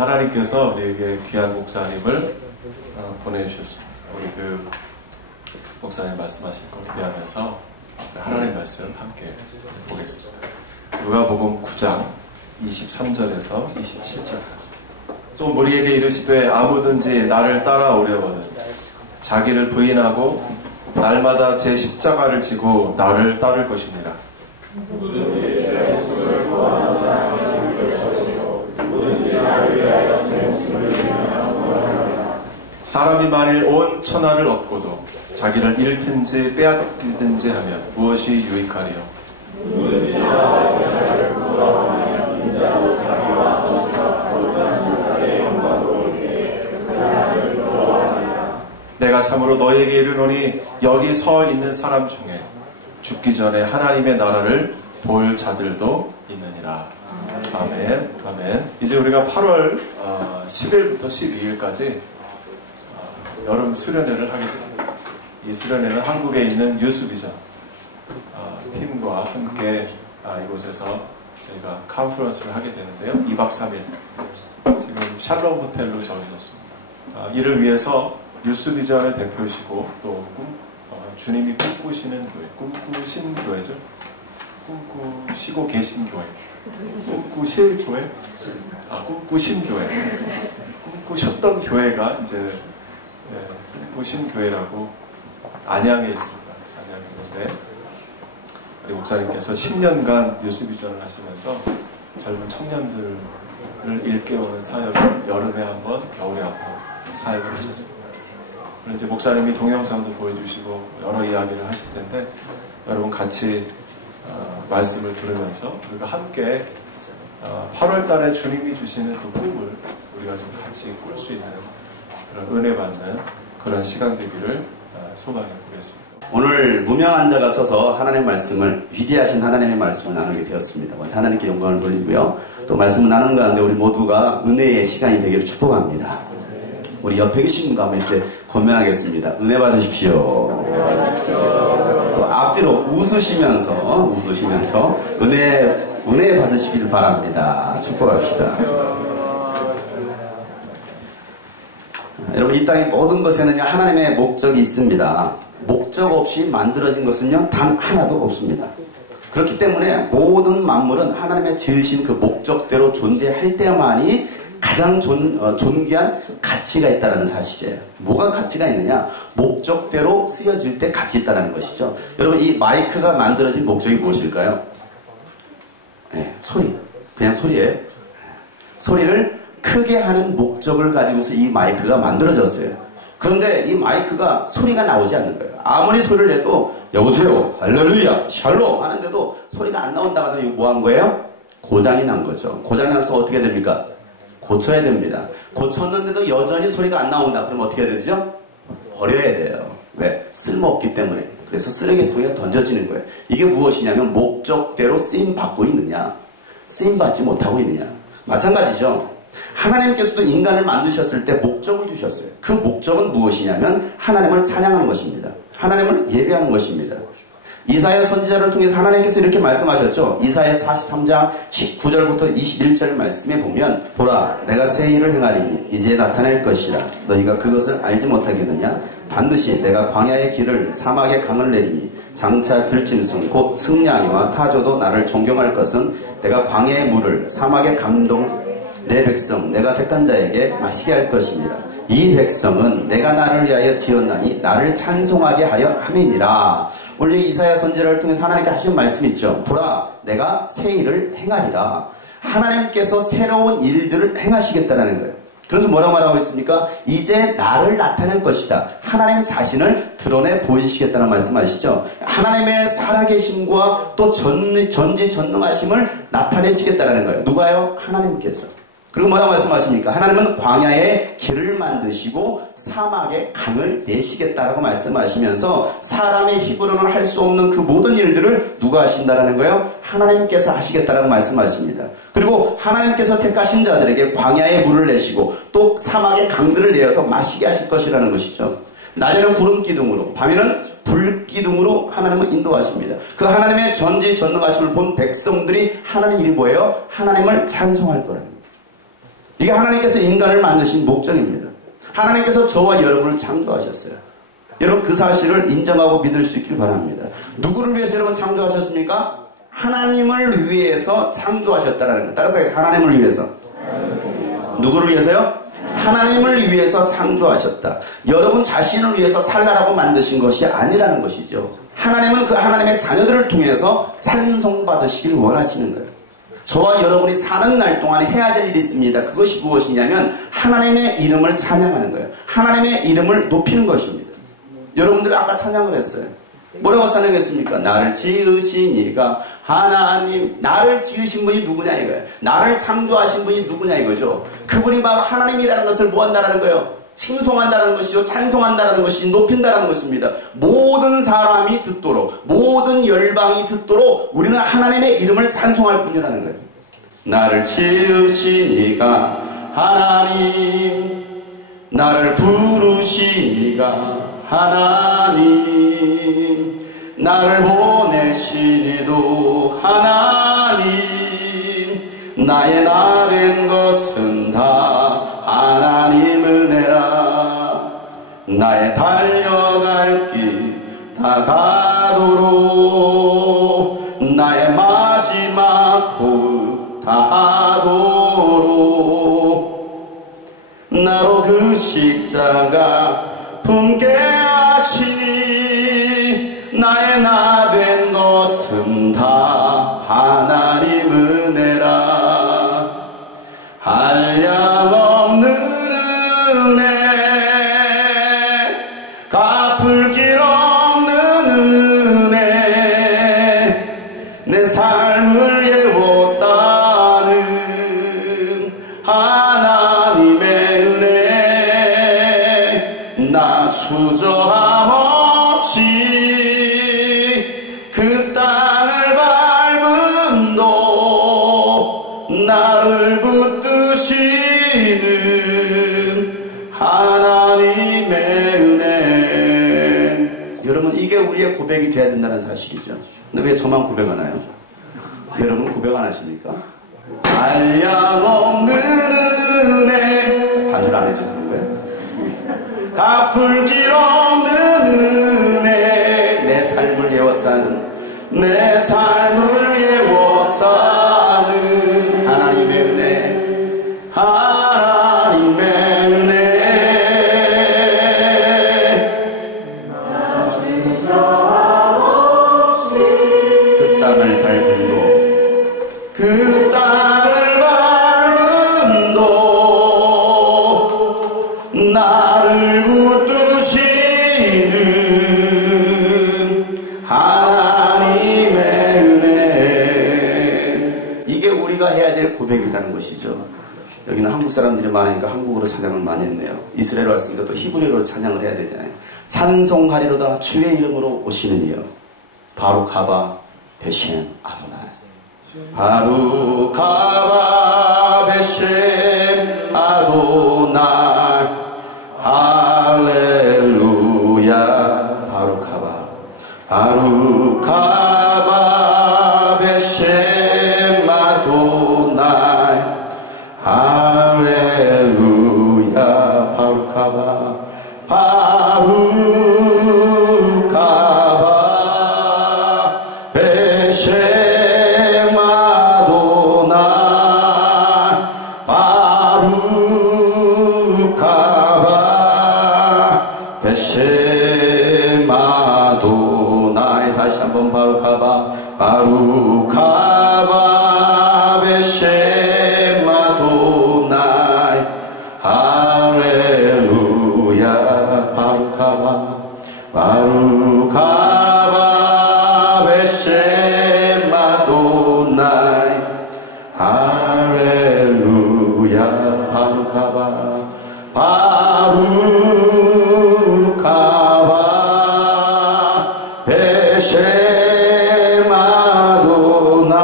하나님께서 우리에게 귀한 목사님을 보내주셨습니다. 우리 교육 목사님 말씀하실 거 기대하면서 하나님 말씀 함께 보겠습니다. 누가복음 9장 23절에서 27절까지. 또 무리에게 이르시되 아무든지 나를 따라오려거든 자기를 부인하고 날마다 제 십자가를 지고 나를 따를 것이니라. 사람이 만일 온 천하를 얻고도 자기를 잃든지 빼앗기든지 하면 무엇이 유익하리요? 내가 참으로 너희에게 이르노니 여기 서 있는 사람 중에 죽기 전에 하나님의 나라를 볼 자들도 있느니라. 아멘. 아멘. 이제 우리가 8월 10일부터 12일까지 여름 수련회를 하게 됩니다. 이 수련회는 한국에 있는 유스비전 팀과 함께 이곳에서 저희가 컨퍼런스를 하게 되는데요. 2박 3일 지금 샬롬 호텔로 정해졌습니다. 이를 위해서 유스비전의 대표이시고 또 주님이 꿈꾸시는 교회, 꿈꾸신 교회죠. 꿈꾸시고 계신 교회, 꿈꾸실 교회, 꿈꾸신 교회, 꿈꾸셨던 교회가 이제 꿈꾸신 교회라고 안양에 있습니다. 안양에 있는데 우리 목사님께서 10년간 유스비전을 하시면서 젊은 청년들을 일깨우는 사역을 여름에 한 번, 겨울에 한 번 사역을 하셨습니다. 그리고 이제 목사님이 동영상도 보여주시고 여러 이야기를 하실 텐데 여러분 같이 말씀을 들으면서 우리가 함께 8월 달에 주님이 주시는 그 꿈을 우리가 좀 같이 꿀 수 있는 그런 은혜 받는 그런 시간 되기를 소망해 보겠습니다. 오늘 무명한 자가 서서 하나님의 말씀을, 위대하신 하나님의 말씀을 나누게 되었습니다. 하나님께 영광을 돌리고요. 또 말씀을 나누는 가운데 우리 모두가 은혜의 시간이 되기를 축복합니다. 우리 옆에 계신 분과 한번 이렇게 권면하겠습니다. 은혜 받으십시오. 또 앞뒤로 웃으시면서 은혜 받으시길 바랍니다. 축복합시다. 여러분, 이 땅의 모든 것에는요, 하나님의 목적이 있습니다. 목적 없이 만들어진 것은요, 단 하나도 없습니다. 그렇기 때문에 모든 만물은 하나님의 지으신 그 목적대로 존재할 때만이 가장 존귀한 가치가 있다는 사실이에요. 뭐가 가치가 있느냐? 목적대로 쓰여질 때 가치 있다는 것이죠. 여러분, 이 마이크가 만들어진 목적이 무엇일까요? 네, 소리. 그냥 소리예요. 소리를 크게 하는 목적을 가지고서 이 마이크가 만들어졌어요. 그런데 이 마이크가 소리가 나오지 않는 거예요. 아무리 소리를 내도 여보세요, 할렐루야, 샬롬 하는데도 소리가 안 나온다고 하면 이거 뭐 한 거예요? 고장이 난 거죠. 고장이 나서 어떻게 됩니까? 고쳐야 됩니다. 고쳤는데도 여전히 소리가 안 나온다. 그럼 어떻게 해야 되죠? 버려야 돼요. 왜? 쓸모없기 때문에. 그래서 쓰레기통에 던져지는 거예요. 이게 무엇이냐면 목적대로 쓰임받고 있느냐, 쓰임받지 못하고 있느냐. 마찬가지죠. 하나님께서도 인간을 만드셨을 때 목적을 주셨어요. 그 목적은 무엇이냐면 하나님을 찬양하는 것입니다. 하나님을 예배하는 것입니다. 이사야 선지자를 통해서 하나님께서 이렇게 말씀하셨죠. 이사야 43장 19절부터 21절 말씀에 보면 보라, 내가 새 일을 행하리니 이제 나타낼 것이라. 너희가 그것을 알지 못하겠느냐? 반드시 내가 광야의 길을 사막의 강을 내리니 장차 들짐승 곧 승냥이와 타조도 나를 존경할 것은 내가 광야의 물을 사막의 감동 내 백성 내가 택한 자에게 마시게 할 것입니다. 이 백성은 내가 나를 위하여 지었나니 나를 찬송하게 하려 함이니라. 원래 이사야 선지자를 통해서 하나님께 하신 말씀이 있죠. 보라, 내가 새 일을 행하리라. 하나님께서 새로운 일들을 행하시겠다는 거예요. 그래서 뭐라고 말하고 있습니까? 이제 나를 나타낼 것이다. 하나님 자신을 드러내 보이시겠다는 말씀하시죠. 하나님의 살아계심과 또 전지전능하심을 나타내시겠다는 거예요. 누가요? 하나님께서. 그리고 뭐라고 말씀하십니까? 하나님은 광야에 길을 만드시고 사막에 강을 내시겠다라고 말씀하시면서 사람의 힘으로는 할 수 없는 그 모든 일들을 누가 하신다라는 거예요? 하나님께서 하시겠다라고 말씀하십니다. 그리고 하나님께서 택하신 자들에게 광야에 물을 내시고 또 사막에 강들을 내어서 마시게 하실 것이라는 것이죠. 낮에는 구름 기둥으로, 밤에는 불 기둥으로 하나님은 인도하십니다. 그 하나님의 전지전능하심을 본 백성들이 하는 일이 뭐예요? 하나님을 찬송할 거라는 거예요. 이게 이게 하나님께서 인간을 만드신 목적입니다. 하나님께서 저와 여러분을 창조하셨어요. 여러분 그 사실을 인정하고 믿을 수 있길 바랍니다. 누구를 위해서 여러분 창조하셨습니까? 하나님을 위해서 창조하셨다라는 것. 따라서 하나님을 위해서. 누구를 위해서요? 하나님을 위해서 창조하셨다. 여러분 자신을 위해서 살라라고 만드신 것이 아니라는 것이죠. 하나님은 그 하나님의 자녀들을 통해서 찬송받으시길 원하시는 거예요. 저와 여러분이 사는 날 동안에 해야 될 일이 있습니다. 그것이 무엇이냐면 하나님의 이름을 찬양하는 거예요. 하나님의 이름을 높이는 것입니다. 여러분들 아까 찬양을 했어요. 뭐라고 찬양했습니까? 나를 지으신 이가 하나님. 나를 지으신 분이 누구냐 이거예요. 나를 창조하신 분이 누구냐 이거죠. 그분이 바로 하나님이라는 것을 뭐한다라는 거예요? 칭송한다는 것이죠. 찬송한다는 것이 높인다는 것입니다. 모든 사람이 듣도록, 모든 열방이 듣도록 우리는 하나님의 이름을 찬송할 뿐이라는 거예요. 나를 지으신 이가 하나님, 나를 부르신 이가 하나님, 나를 보내신 이도 하나님, 나의 나 된 것은 다 하나님 은혜라. 나의 달려갈 길 다 가도록, 나의 마지막 호흡 다 하도록, 나로 그 십자가 품게 하시니 나의 나 된 것은 다 하나님 은혜라. 한량없는 은혜, 갚을 길 없는 은혜, 내 삶을 예워싸는 하나님의 은혜. 나 주저함 없이 그 땅을 밟음도 나를 붙드시는 하나님의 은혜. 여러분 이게 우리의 고백이 돼야 된다는 사실이죠. 근데 왜 저만 고백하나요? 여러분 고백 안 하십니까? 한량없는 은혜. 반주를 안 해줘서 그런 거예요? 갚을 길 없는 은혜, 내 삶을 예워싸는, 내 삶을 예워싸는 하나님의 은혜, 하나님의 은혜. 그 땅을 밟음도, 그 땅을 밟음도 나를 붙드시는 하나님의 은혜. 이게 우리가 해야 될 고백이라는 것이죠. 여기는 한국 사람들이 많으니까 한국어로 찬양을 많이 했네요. 이스라엘어 왔으니까 또 히브리어로 찬양을 해야 되잖아요. 찬송하리로다 주의 이름으로 오시는 이여 바루카바 베셴 아도나이. 바루카바 베셴 아도나이. 할렐루야. 바루카바, 바루카바 베셴 아도나이. 할렐루야. 바루카바, 바루카바 베셴 아도나이. 바루카바 베셴 아도나이. 다시 한번 바루카바, 바루카바 베셴 아도나이. 할렐루야. 바루카바, 바루카바 베셴 아도나이. 할렐루야. 바루카바, 바루카바 베셴 아도나이.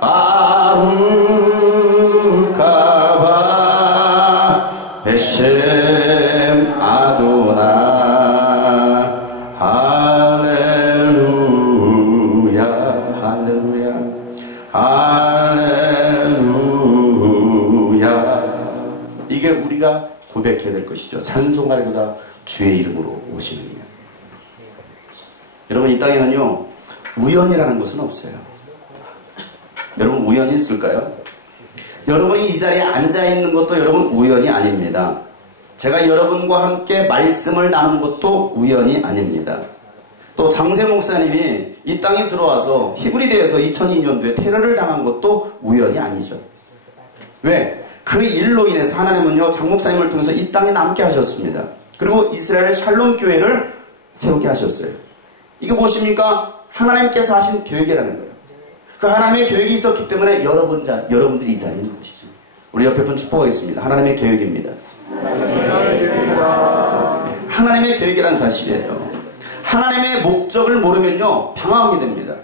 바루카바 베셴 아도나이. 할렐루야. 할렐루야. 할렐루야. 이게 우리가 고백해야 될 것이죠. 찬송하리로다 주의 이름으로 오시느니라. 여러분, 이 땅에는요 우연이라는 것은 없어요. 여러분, 우연이 있을까요? 여러분이 이 자리에 앉아있는 것도 여러분 우연이 아닙니다. 제가 여러분과 함께 말씀을 나눈 것도 우연이 아닙니다. 또 장세 목사님이 이 땅에 들어와서 히브리대에서 2002년도에 테러를 당한 것도 우연이 아니죠. 왜? 그 일로 인해서 하나님은요 장 목사님을 통해서 이 땅에 남게 하셨습니다. 그리고 이스라엘 샬롬 교회를 세우게 하셨어요. 이게 무엇입니까? 하나님께서 하신 계획이라는 거예요. 그 하나님의 계획이 있었기 때문에 여러분들이 이 자리에 있는 것이죠. 우리 옆에 분 축복하겠습니다. 하나님의 계획입니다. 하나님의 계획이라는 사실이에요. 하나님의 목적을 모르면요 방황하게 됩니다.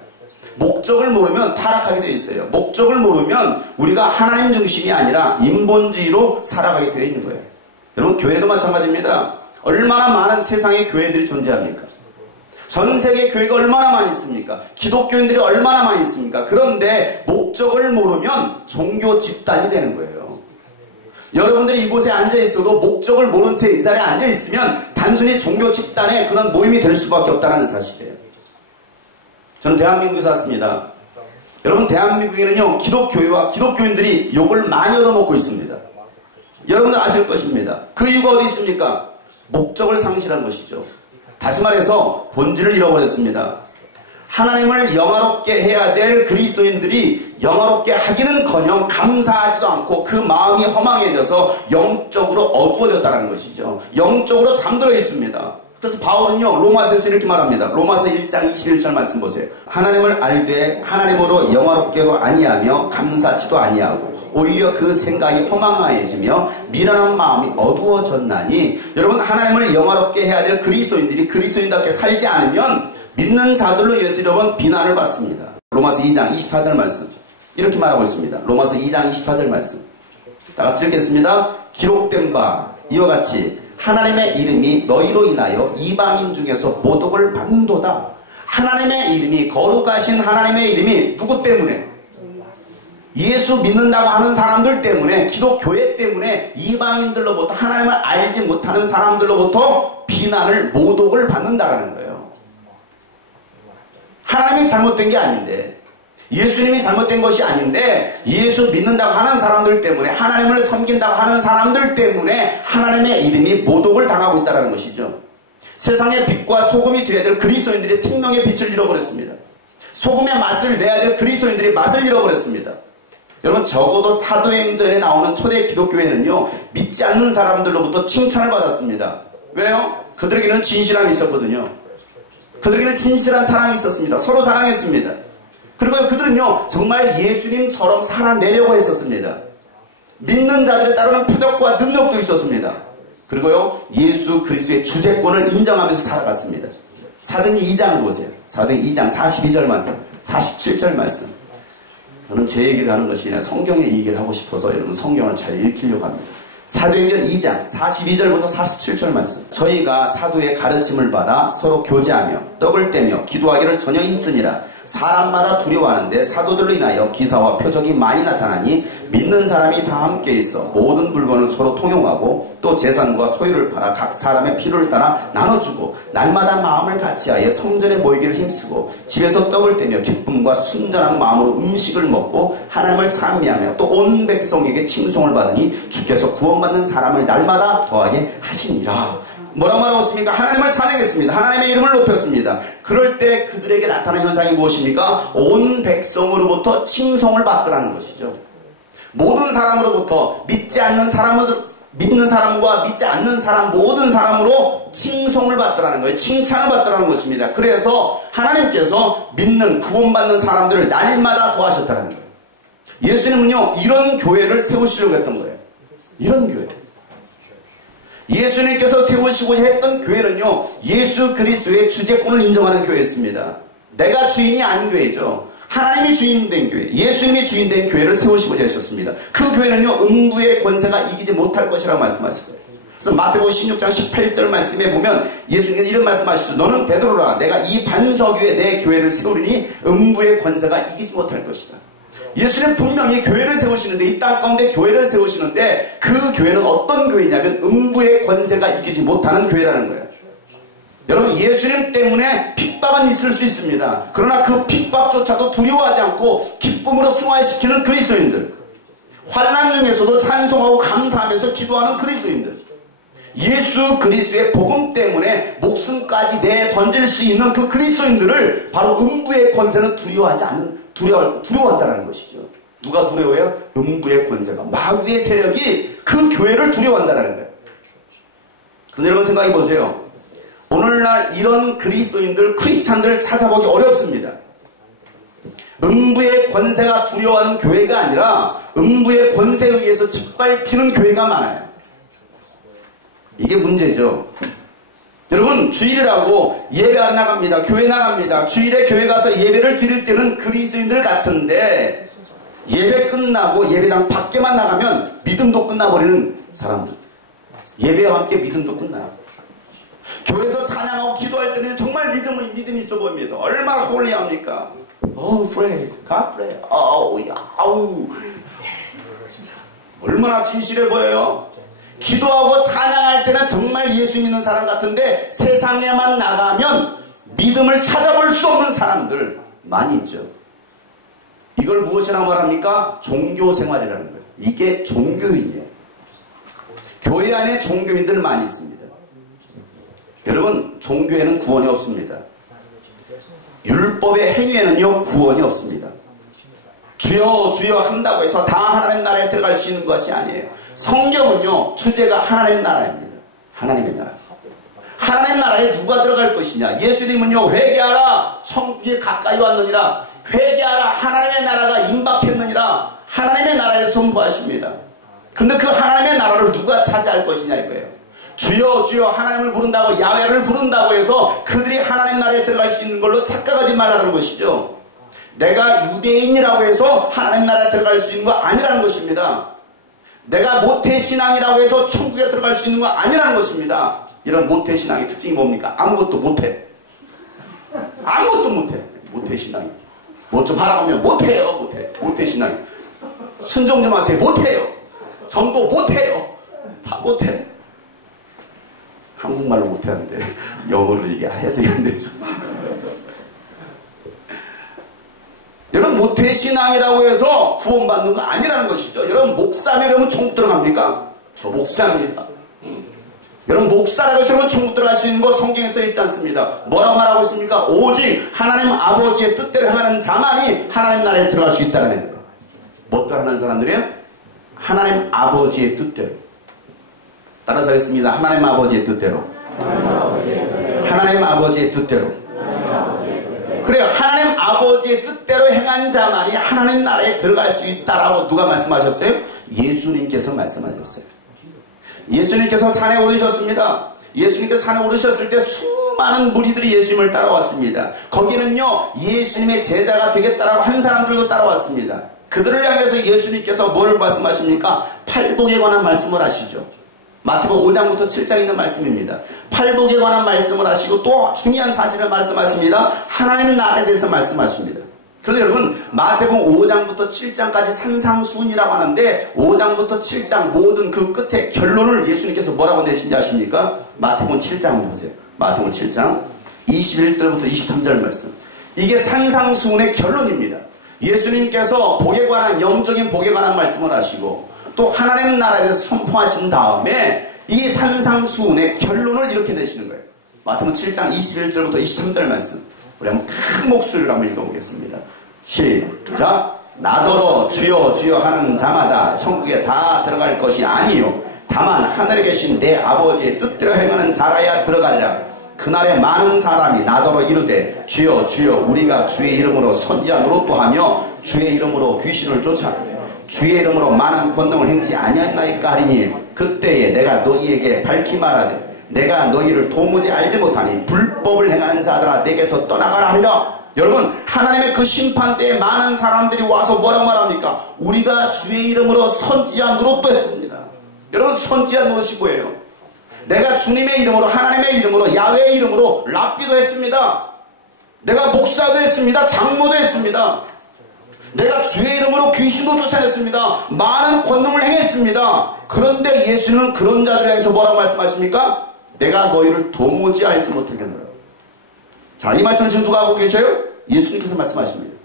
목적을 모르면 타락하게 되어 있어요. 목적을 모르면 우리가 하나님 중심이 아니라 인본주의로 살아가게 되어 있는 거예요. 여러분, 교회도 마찬가지입니다. 얼마나 많은 세상의 교회들이 존재합니까? 전 세계 교회가 얼마나 많이 있습니까? 기독교인들이 얼마나 많이 있습니까? 그런데 목적을 모르면 종교 집단이 되는 거예요. 여러분들이 이곳에 앉아있어도 목적을 모른 채 이 자리에 앉아있으면 단순히 종교 집단의 그런 모임이 될 수밖에 없다는 사실이에요. 저는 대한민국에서 왔습니다. 여러분, 대한민국에는요 기독교회와 기독교인들이 욕을 많이 얻어먹고 있습니다. 여러분들 아실 것입니다. 그 이유가 어디 있습니까? 목적을 상실한 것이죠. 다시 말해서 본질을 잃어버렸습니다. 하나님을 영화롭게 해야 될 그리스도인들이 영화롭게 하기는커녕 감사하지도 않고 그 마음이 허망해져서 영적으로 어두워졌다는 것이죠. 영적으로 잠들어 있습니다. 그래서 바울은요 로마서에서 이렇게 말합니다. 로마서 1장 21절 말씀 보세요. 하나님을 알되 하나님으로 영화롭게도 아니하며 감사치도 아니하고 오히려 그 생각이 허망해지며 미련한 마음이 어두워졌나니. 여러분, 하나님을 영화롭게 해야 될 그리스도인들이 그리스도인답게 살지 않으면 믿는 자들로 인해서 여러분 비난을 받습니다. 로마서 2장 24절 말씀 이렇게 말하고 있습니다. 로마서 2장 24절 말씀 다 같이 읽겠습니다. 기록된 바 이와 같이 하나님의 이름이 너희로 인하여 이방인 중에서 모독을 받는도다. 하나님의 이름이, 거룩하신 하나님의 이름이 누구 때문에? 예수 믿는다고 하는 사람들 때문에, 기독교회 때문에 이방인들로부터, 하나님을 알지 못하는 사람들로부터 비난을, 모독을 받는다라는 거예요. 하나님이 잘못된 게 아닌데, 예수님이 잘못된 것이 아닌데, 예수 믿는다고 하는 사람들 때문에, 하나님을 섬긴다고 하는 사람들 때문에 하나님의 이름이 모독을 당하고 있다는 것이죠. 세상의 빛과 소금이 되어야 될 그리스도인들이 생명의 빛을 잃어버렸습니다. 소금의 맛을 내야 될 그리스도인들이 맛을 잃어버렸습니다. 여러분, 적어도 사도행전에 나오는 초대 기독교회는요 믿지 않는 사람들로부터 칭찬을 받았습니다. 왜요? 그들에게는 진실함이 있었거든요. 그들에게는 진실한 사랑이 있었습니다. 서로 사랑했습니다. 그리고 그들은요 정말 예수님처럼 살아내려고 했었습니다. 믿는 자들에 따르는 표적과 능력도 있었습니다. 그리고요 예수 그리스도의 주재권을 인정하면서 살아갔습니다. 사도행전 2장을 보세요. 사도행전 2장 42절 말씀, 47절 말씀. 저는 제 얘기를 하는 것이 아니라 성경의 얘기를 하고 싶어서 여러분 성경을 잘 읽히려고 합니다. 사도행전 2장 42절부터 47절 말씀. 저희가 사도의 가르침을 받아 서로 교제하며 떡을 떼며 기도하기를 전혀 힘쓰니라. 사람마다 두려워하는데 사도들로 인하여 기사와 표적이 많이 나타나니 믿는 사람이 다 함께 있어 모든 물건을 서로 통용하고 또 재산과 소유를 팔아 각 사람의 필요를 따라 나눠주고 날마다 마음을 같이하여 성전에 모이기를 힘쓰고 집에서 떡을 떼며 기쁨과 순전한 마음으로 음식을 먹고 하나님을 찬미하며 또 온 백성에게 칭송을 받으니 주께서 구원받는 사람을 날마다 더하게 하시니라. 뭐라고 말하고 있습니까? 하나님을 찬양했습니다. 하나님의 이름을 높였습니다. 그럴 때 그들에게 나타난 현상이 무엇입니까? 온 백성으로부터 칭송을 받더라는 것이죠. 모든 사람으로부터 믿지 않는 사람들, 믿는 사람과 믿지 않는 사람, 모든 사람으로 칭송을 받더라는 거예요. 칭찬을 받더라는 것입니다. 그래서 하나님께서 믿는, 구원받는 사람들을 날마다 도와주셨다는 거예요. 예수님은요 이런 교회를 세우시려고 했던 거예요. 이런 교회. 예수님께서 세우시고자 했던 교회는요 예수 그리스도의 주재권을 인정하는 교회였습니다. 내가 주인이 아닌 교회죠. 하나님이 주인 된 교회, 예수님이 주인 된 교회를 세우시고자 하셨습니다. 그 교회는요 음부의 권세가 이기지 못할 것이라고 말씀하셨어요. 그래서 마태복음 16장 18절 말씀에 보면 예수님께서 이런 말씀하시죠. 너는 베드로라. 내가 이 반석 위에 내 교회를 세우리니 음부의 권세가 이기지 못할 것이다. 예수님 분명히 교회를 세우시는데, 이 땅 가운데 교회를 세우시는데, 그 교회는 어떤 교회냐면 음부의 권세가 이기지 못하는 교회라는 거예요. 여러분, 예수님 때문에 핍박은 있을 수 있습니다. 그러나 그 핍박조차도 두려워하지 않고 기쁨으로 승화시키는 그리스도인들, 환난 중에서도 찬송하고 감사하면서 기도하는 그리스도인들, 예수 그리스도의 복음 때문에 목숨까지 내던질 수 있는 그 그리스도인들을 바로 음부의 권세는 두려워하지 않는, 두려워한다는 것이죠. 누가 두려워해요? 음부의 권세가, 마귀의 세력이 그 교회를 두려워한다는 거예요. 그런데 여러분 생각해 보세요. 오늘날 이런 그리스도인들, 크리스찬들을 찾아보기 어렵습니다. 음부의 권세가 두려워하는 교회가 아니라 음부의 권세에 의해서 짓밟히는 교회가 많아요. 이게 문제죠. 여러분, 주일이라고 예배 안 나갑니다. 교회 나갑니다. 주일에 교회 가서 예배를 드릴 때는 그리스도인들 같은데, 예배 끝나고 예배당 밖에만 나가면 믿음도 끝나버리는 사람들. 예배와 함께 믿음도 끝나요. 교회에서 찬양하고 기도할 때는 정말 믿음이 있어 보입니다. 얼마나 홀리합니까? pray, God pray. 아우. 얼마나 진실해 보여요. 기도하고 찬양할 때는 정말 예수 믿는 사람 같은데, 세상에만 나가면 믿음을 찾아볼 수 없는 사람들 많이 있죠. 이걸 무엇이라고 말합니까? 종교생활이라는 거예요. 이게 종교인이에요. 교회 안에 종교인들 많이 있습니다. 여러분, 종교에는 구원이 없습니다. 율법의 행위에는요, 구원이 없습니다. 주여 주여 한다고 해서 다 하나님 나라에 들어갈 수 있는 것이 아니에요. 성경은요, 주제가 하나님 나라입니다. 하나님의 나라. 하나님 나라에 누가 들어갈 것이냐? 예수님은요, 회개하라, 천국이 가까이 왔느니라. 회개하라, 하나님의 나라가 임박했느니라. 하나님의 나라에 선포하십니다. 근데 그 하나님의 나라를 누가 차지할 것이냐 이거예요. 주여 주여 하나님을 부른다고, 야훼를 부른다고 해서 그들이 하나님 나라에 들어갈 수 있는 걸로 착각하지 말라는 것이죠. 내가 유대인이라고 해서 하나님 나라에 들어갈 수 있는 거 아니라는 것입니다. 내가 모태신앙이라고 해서 천국에 들어갈 수 있는 거 아니라는 것입니다. 이런 모태신앙의 특징이 뭡니까? 아무것도 못해. 아무것도 못해. 모태신앙이. 뭐 좀 하라고 하면 못해요. 못해. 모태신앙이. 순종 좀 하세요. 못해요. 전도 못해요. 다 못해. 한국말로 못하는데 영어로 이게 해석이 안 되죠. 여러분, 모태신앙이라고 해서 구원받는 거 아니라는 것이죠. 여러분, 목사면 여러분 천국 들어갑니까? 저 목사입니다. 여러분, 목사라고 해서 천국 들어갈 수 있는 거 성경에 써 있지 않습니다. 뭐라고 말하고 있습니까? 오직 하나님 아버지의 뜻대로 행하는 자만이 하나님 나라에 들어갈 수 있다는 거예요. 뭐 따라하는 사람들이에요? 하나님 아버지의 뜻대로. 따라서 하겠습니다. 하나님 아버지의 뜻대로. 하나님 아버지의 뜻대로. 그래요. 하나님 아버지의 뜻대로 행한 자만이 하나님 나라에 들어갈 수 있다라고 누가 말씀하셨어요? 예수님께서 말씀하셨어요. 예수님께서 산에 오르셨습니다. 예수님께서 산에 오르셨을 때 수많은 무리들이 예수님을 따라왔습니다. 거기는요, 예수님의 제자가 되겠다라고 한 사람들도 따라왔습니다. 그들을 향해서 예수님께서 뭘 말씀하십니까? 팔복에 관한 말씀을 하시죠. 마태복음 5장부터 7장 있는 말씀입니다. 팔복에 관한 말씀을 하시고 또 중요한 사실을 말씀하십니다. 하나님 나라에 대해서 말씀하십니다. 그런데 여러분, 마태복음 5장부터 7장까지 산상수훈이라고 하는데 5장부터 7장 모든 그 끝에 결론을 예수님께서 뭐라고 내신지 아십니까? 마태복음 7장 보세요. 마태복음 7장 21절부터 23절 말씀. 이게 산상수훈의 결론입니다. 예수님께서 복에 관한, 영적인 복에 관한 말씀을 하시고 또 하나님 나라에 대해서 선포하신 다음에 이 산상수훈의 결론을 이렇게 내시는 거예요. 마태복음 7장 21절부터 23절 말씀. 우리 한번 큰 목소리로 한번 읽어보겠습니다. 시작. 나더러 주여 주여 하는 자마다 천국에 다 들어갈 것이 아니요 다만 하늘에 계신 내 아버지의 뜻대로 행하는 자라야 들어가리라. 그날에 많은 사람이 나더러 이르되 주여 주여 우리가 주의 이름으로 선지자 노릇도 하며 주의 이름으로 귀신을 쫓아 주의 이름으로 많은 권능을 행치 아니하였나이까 하리니 그때에 내가 너희에게 밝히 말하되 내가 너희를 도무지 알지 못하니 불법을 행하는 자들아 내게서 떠나가라 하리라. 여러분, 하나님의 그 심판 때에 많은 사람들이 와서 뭐라고 말합니까? 우리가 주의 이름으로 선지자 노릇도 했습니다. 여러분, 선지자 노릇이 뭐예요? 내가 주님의 이름으로, 하나님의 이름으로, 야훼의 이름으로 랍비도 했습니다. 내가 목사도 했습니다. 장로도 했습니다. 내가 주의 이름으로 귀신도 쫓아냈습니다. 많은 권능을 행했습니다. 그런데 예수는 그런 자들을 향해서 뭐라고 말씀하십니까? 내가 너희를 도무지 알지 못하겠노라. 자, 이 말씀을 지금 누가 하고 계셔요? 예수님께서 말씀하십니다.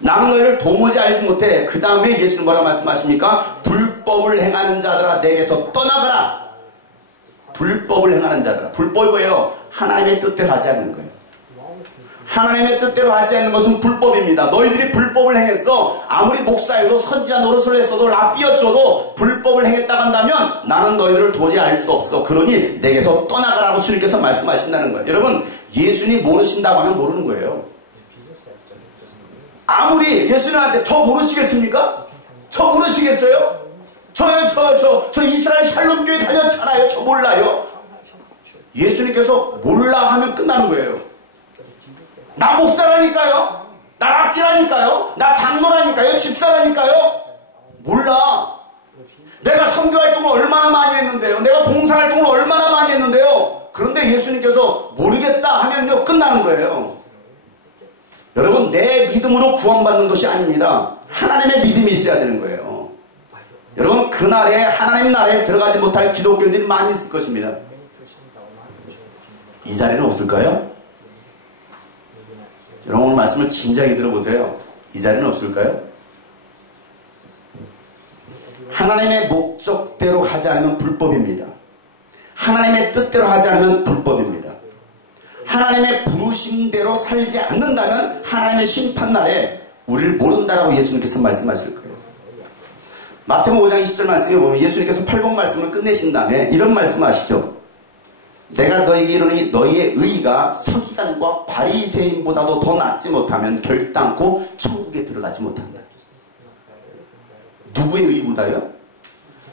나는 너희를 도무지 알지 못해. 그 다음에 예수는 뭐라고 말씀하십니까? 불법을 행하는 자들아 내게서 떠나가라. 불법을 행하는 자들아. 불법이 뭐예요? 하나님의 뜻대로 하지 않는 거예요. 하나님의 뜻대로 하지 않는 것은 불법입니다. 너희들이 불법을 행했어. 아무리 목사여도 선지자 노릇을 했어도 랍비였어도 불법을 행했다고 한다면 나는 너희들을 도저히 알 수 없어. 그러니 내게서 떠나가라고 주님께서 말씀하신다는 거예요. 여러분, 예수님 모르신다고 하면 모르는 거예요. 아무리 예수님한테 저 모르시겠습니까? 저 모르시겠어요? 저 이스라엘 샬롬 교회 다녔잖아요. 저 몰라요. 예수님께서 몰라 하면 끝나는 거예요. 나 목사라니까요. 나 랍비라니까요. 나 장로라니까요. 집사라니까요. 몰라. 내가 선교활동을 얼마나 많이 했는데요. 내가 봉사활동을 얼마나 많이 했는데요. 그런데 예수님께서 모르겠다 하면요 끝나는 거예요. 여러분, 내 믿음으로 구원받는 것이 아닙니다. 하나님의 믿음이 있어야 되는 거예요. 여러분, 그날에 하나님 나라에 들어가지 못할 기독교인들이 많이 있을 것입니다. 이 자리는 없을까요? 여러분, 오늘 말씀을 진지하게 들어보세요. 이 자리는 없을까요? 하나님의 목적대로 하지 않으면 불법입니다. 하나님의 뜻대로 하지 않으면 불법입니다. 하나님의 부르심대로 살지 않는다면 하나님의 심판날에 우리를 모른다라고 예수님께서 말씀하실 거예요. 마태복음 5장 20절 말씀에 보면 예수님께서 팔복 말씀을 끝내신 다음에 이런 말씀하시죠. 내가 너에게 이르노니 너희의 의가 서기관과 바리새인보다도 더 낫지 못하면 결단코 천국에 들어가지 못한다. 누구의 의보다요?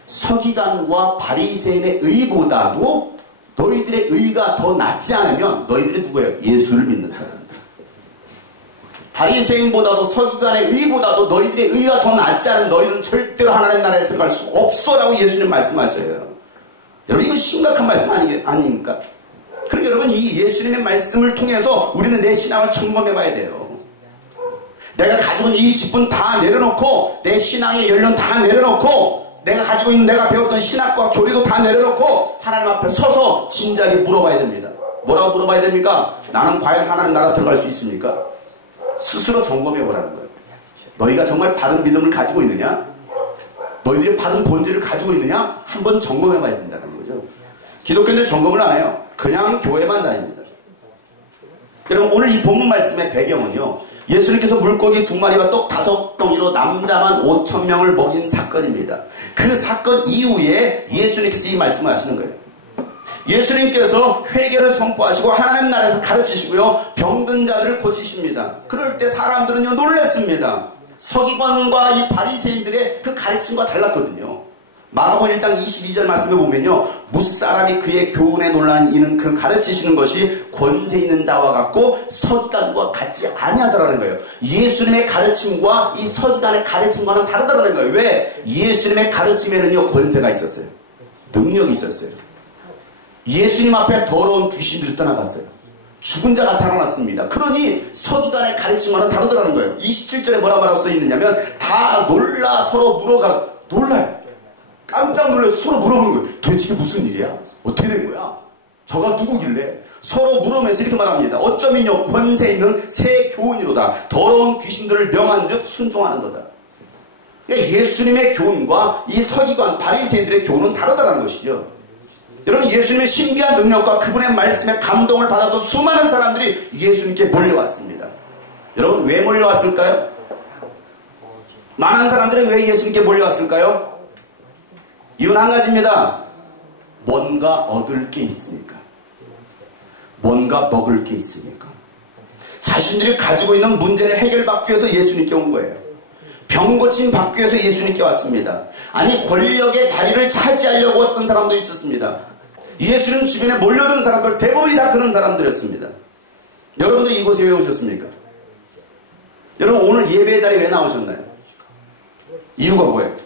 서기관과 바리새인의 의보다도 너희들의 의가 더 낫지 않으면 너희들이 누구예요? 예수를 믿는 사람들. 바리새인보다도 서기관의 의보다도 너희들의 의가 더 낫지 않으면 너희는 절대로 하나님 나라에 들어갈 수 없어라고 예수님 말씀하셔요. 여러분, 이거 심각한 말씀 아닙니까? 그러니까 여러분, 이 예수님의 말씀을 통해서 우리는 내 신앙을 점검해 봐야 돼요. 내가 가지고 있는 이 직분 다 내려놓고 내 신앙의 연륜 다 내려놓고 내가 가지고 있는 내가 배웠던 신학과 교리도 다 내려놓고 하나님 앞에 서서 진지하게 물어봐야 됩니다. 뭐라고 물어봐야 됩니까? 나는 과연 하나님 나라 들어갈 수 있습니까? 스스로 점검해 보라는 거예요. 너희가 정말 바른 믿음을 가지고 있느냐? 너희들이 바른 본질을 가지고 있느냐? 한번 점검해 봐야 된다는 거죠. 기독교인들 점검을 안 해요. 그냥 교회만 다닙니다. 여러분, 오늘 이 본문 말씀의 배경은요, 예수님께서 물고기 2마리와 떡 5덩이로 남자만 5,000명을 먹인 사건입니다. 그 사건 이후에 예수님께서 이 말씀을 하시는 거예요. 예수님께서 회개를 선포하시고 하나님 나라에서 가르치시고요, 병든 자들을 고치십니다. 그럴 때 사람들은요 놀랐습니다. 서기관과 이 바리새인들의 그 가르침과 달랐거든요. 마가복음 1장 22절 말씀에 보면요, 무사람이 그의 교훈에 놀라는 이는 그 가르치시는 것이 권세 있는 자와 같고 서기관과 같지 아니하더라는 거예요. 예수님의 가르침과 이 서기관의 가르침과는 다르다는 거예요. 왜? 예수님의 가르침에는요 권세가 있었어요. 능력이 있었어요. 예수님 앞에 더러운 귀신들이 떠나갔어요. 죽은 자가 살아났습니다. 그러니 서기관의 가르침과는 다르더라는 거예요. 27절에 뭐라고 써 있느냐면 다 놀라 서로 물어가라. 놀라요. 깜짝 놀라서 서로 물어보는 거예요. 도대체 이게 무슨 일이야? 어떻게 된 거야? 저가 누구길래? 서로 물으면서 이렇게 말합니다. 어쩌면요 권세 있는 새 교훈이로다. 더러운 귀신들을 명한 즉 순종하는 거다. 그러니까 예수님의 교훈과 이 서기관 바리새인들의 교훈은 다르다는 것이죠. 여러분, 예수님의 신비한 능력과 그분의 말씀에 감동을 받았던 수많은 사람들이 예수님께 몰려왔습니다. 여러분, 왜 몰려왔을까요? 많은 사람들이 왜 예수님께 몰려왔을까요? 이유는 한 가지입니다. 뭔가 얻을 게 있으니까. 뭔가 먹을 게 있으니까. 자신들이 가지고 있는 문제를 해결받기 위해서 예수님께 온 거예요. 병 고침 받기 위해서 예수님께 왔습니다. 아니, 권력의 자리를 차지하려고 했던 사람도 있었습니다. 예수님 주변에 몰려든 사람들 대부분이 다 그런 사람들이었습니다. 여러분들 이곳에 왜 오셨습니까? 여러분, 오늘 예배 자리에 왜 나오셨나요? 이유가 뭐예요?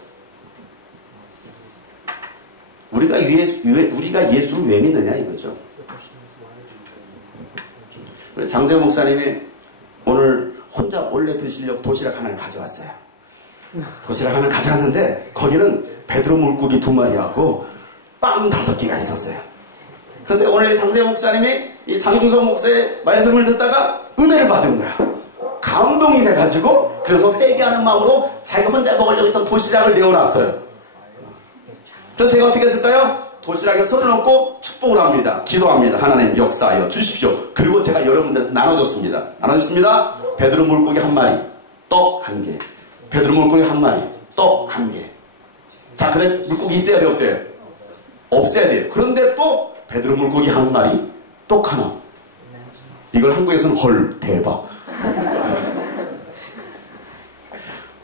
우리가 예수를 왜 믿느냐 이거죠. 장세호 목사님이 오늘 혼자 몰래 드시려고 도시락 하나를 가져왔어요. 도시락 하나를 가져왔는데 거기는 베드로 물고기 2마리하고 빵 5개가 있었어요. 그런데 오늘 장세 목사님이 이 장용석 목사의 말씀을 듣다가 은혜를 받은 거야. 감동이 돼가지고 그래서 회개하는 마음으로 자기가 혼자 먹으려고 했던 도시락을 내어놨어요. 그래서 제가 어떻게 했을까요? 도시락에 손을 얹고 축복을 합니다. 기도합니다. 하나님 역사하여 주십시오. 그리고 제가 여러분들한테 나눠줬습니다. 나눠줬습니다. 베드로 물고기 1마리, 떡 1개. 베드로 물고기 1마리, 떡 1개. 자, 그래 물고기 있어야 돼요, 없어요? 없어야 돼요. 그런데 또 베드로 물고기 1마리, 떡 하나. 이걸 한국에서는 헐 대박.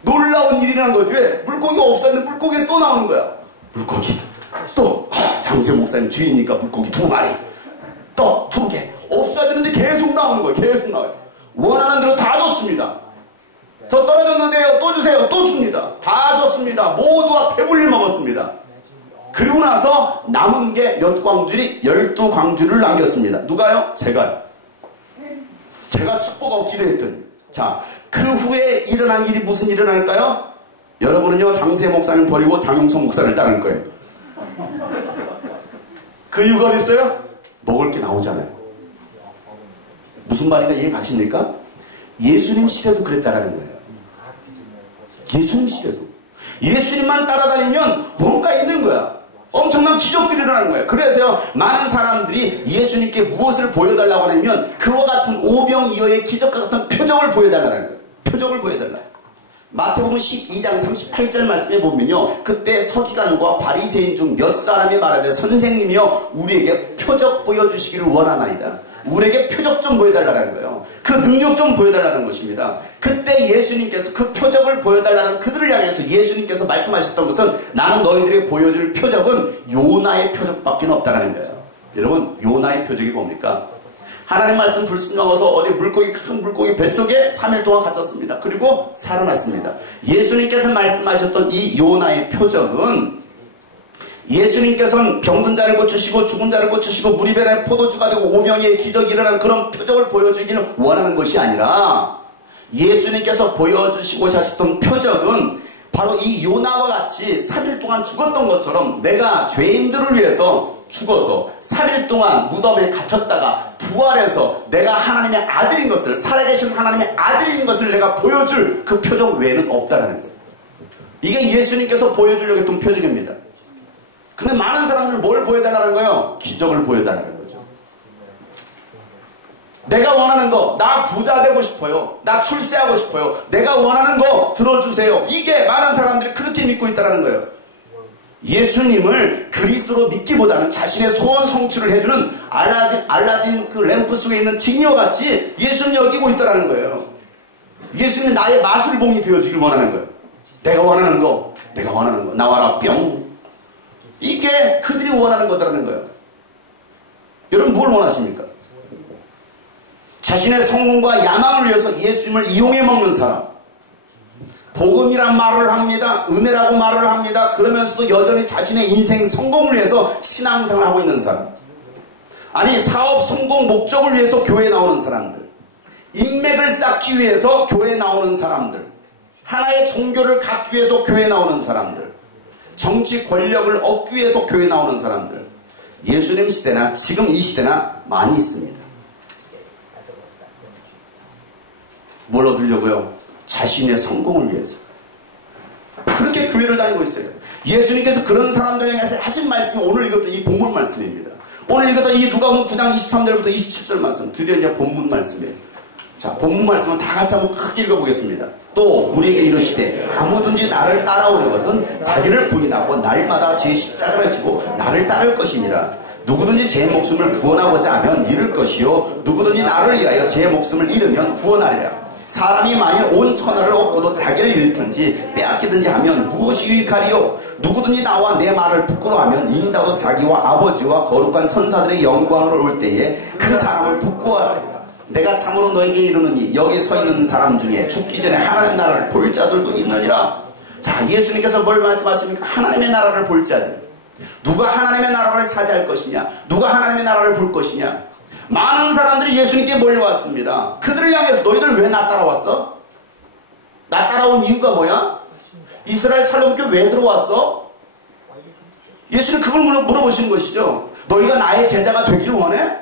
놀라운 일이라는 거지. 왜? 물고기가 없었는데 물고기가 또 나오는 거야. 물고기 또 장세 목사님 주인이니까 물고기 2마리, 떡 2개. 없어야 되는데 계속 나오는 거예요. 계속 나와요. 원하는 대로 다 줬습니다. 저 떨어졌는데요, 또 주세요. 또 줍니다. 다 줬습니다. 모두가 배불리 먹었습니다. 그리고 나서 남은 게 몇 광주리? 12광주를 남겼습니다. 누가요? 제가요. 제가 축복하고 기도했더니, 자, 그 후에 일어난 일이 무슨 일이 일어날까요? 여러분은요, 장세 목사님 버리고 장용석 목사를 따를 거예요. 그 이유가 어딨어요? 먹을 게 나오잖아요. 무슨 말인가 이해 가십니까? 예수님 시대도 그랬다라는 거예요. 예수님 시대도. 예수님만 따라다니면 뭔가 있는 거야. 엄청난 기적들이 일어나는 거예요. 그래서요, 많은 사람들이 예수님께 무엇을 보여달라고 하냐면 그와 같은 오병이어의 기적과 같은 표적을 보여달라는 거예요. 표적을 보여달라. 마태복음 12장 38절 말씀에 보면요, 그때 서기관과 바리새인 중 몇 사람이 말하되 선생님이여 우리에게 표적 보여주시기를 원하나이다. 우리에게 표적 좀 보여달라는 거예요. 그 능력 좀 보여달라는 것입니다. 그때 예수님께서 그 표적을 보여달라는 그들을 향해서 예수님께서 말씀하셨던 것은 나는 너희들에게 보여줄 표적은 요나의 표적밖에 없다라는 거예요. 여러분, 요나의 표적이 뭡니까? 하나님 말씀 불순종해서 어디 물고기, 큰 물고기 뱃속에 3일 동안 갇혔습니다. 그리고 살아났습니다. 예수님께서 말씀하셨던 이 요나의 표적은 예수님께서는 병든 자를 고치시고 죽은 자를 고치시고 물이 변해 포도주가 되고 오명의 기적이 일어나는 그런 표적을 보여주기를 원하는 것이 아니라 예수님께서 보여주시고자 하셨던 표적은 바로 이 요나와 같이 3일 동안 죽었던 것처럼 내가 죄인들을 위해서 죽어서 3일 동안 무덤에 갇혔다가 부활해서 내가 하나님의 아들인 것을, 살아계신 하나님의 아들인 것을 내가 보여줄 그 표적 외에는 없다라는 거예요. 이게 예수님께서 보여주려고 했던 표적입니다. 근데 많은 사람들 뭘 보여달라는 거예요? 기적을 보여달라는 거죠. 내가 원하는 거, 나 부자 되고 싶어요. 나 출세하고 싶어요. 내가 원하는 거 들어주세요. 이게 많은 사람들이 그렇게 믿고 있다는 거예요. 예수님을 그리스도로 믿기보다는 자신의 소원 성취를 해주는 알라딘 그 램프 속에 있는 지니와 같이 예수님 여기고 있다는 거예요. 예수님 나의 마술봉이 되어주길 원하는 거예요. 내가 원하는 거, 나와라 뿅. 이게 그들이 원하는 거라는 거예요. 여러분 뭘 원하십니까? 자신의 성공과 야망을 위해서 예수님을 이용해 먹는 사람, 복음이란 말을 합니다. 은혜라고 말을 합니다. 그러면서도 여전히 자신의 인생 성공을 위해서 신앙생활을 하고 있는 사람, 아니 사업 성공 목적을 위해서 교회에 나오는 사람들, 인맥을 쌓기 위해서 교회에 나오는 사람들, 하나의 종교를 갖기 위해서 교회에 나오는 사람들, 정치 권력을 얻기 위해서 교회에 나오는 사람들, 예수님 시대나 지금 이 시대나 많이 있습니다. 뭘 얻으려고요? 자신의 성공을 위해서. 그렇게 교회를 다니고 있어요. 예수님께서 그런 사람들 향해서 하신 말씀이 오늘 읽었던 이 본문 말씀입니다. 오늘 읽었던 이 누가복음 9장 23절부터 27절 말씀, 드디어 이제 본문 말씀이에요. 자, 본문 말씀은 다 같이 한번 크게 읽어보겠습니다. 또 우리에게 이르시되 아무든지 나를 따라오려거든 자기를 부인하고 날마다 제 십자가를 지고 나를 따를 것이니라. 누구든지 제 목숨을 구원하고자 하면 잃을 것이요 누구든지 나를 위하여 제 목숨을 잃으면 구원하리라. 사람이 만일 온 천하를 얻고도 자기를 잃든지 빼앗기든지 하면 무엇이 유익하리요? 누구든지 나와 내 말을 부끄러워하면 인자도 자기와 아버지와 거룩한 천사들의 영광으로 올 때에 그 사람을 부끄러워하리라. 내가 참으로 너에게 이르노니 여기 서 있는 사람 중에 죽기 전에 하나님 나라를 볼 자들도 있느니라. 자, 예수님께서 뭘 말씀하십니까? 하나님의 나라를 볼 자들. 누가 하나님의 나라를 차지할 것이냐? 누가 하나님의 나라를 볼 것이냐? 많은 사람들이 예수님께 몰려왔습니다. 그들을 향해서 너희들 왜 나 따라왔어? 나 따라온 이유가 뭐야? 이스라엘 살림교회 왜 들어왔어? 예수는 그걸 물어보신 것이죠. 너희가 나의 제자가 되기를 원해?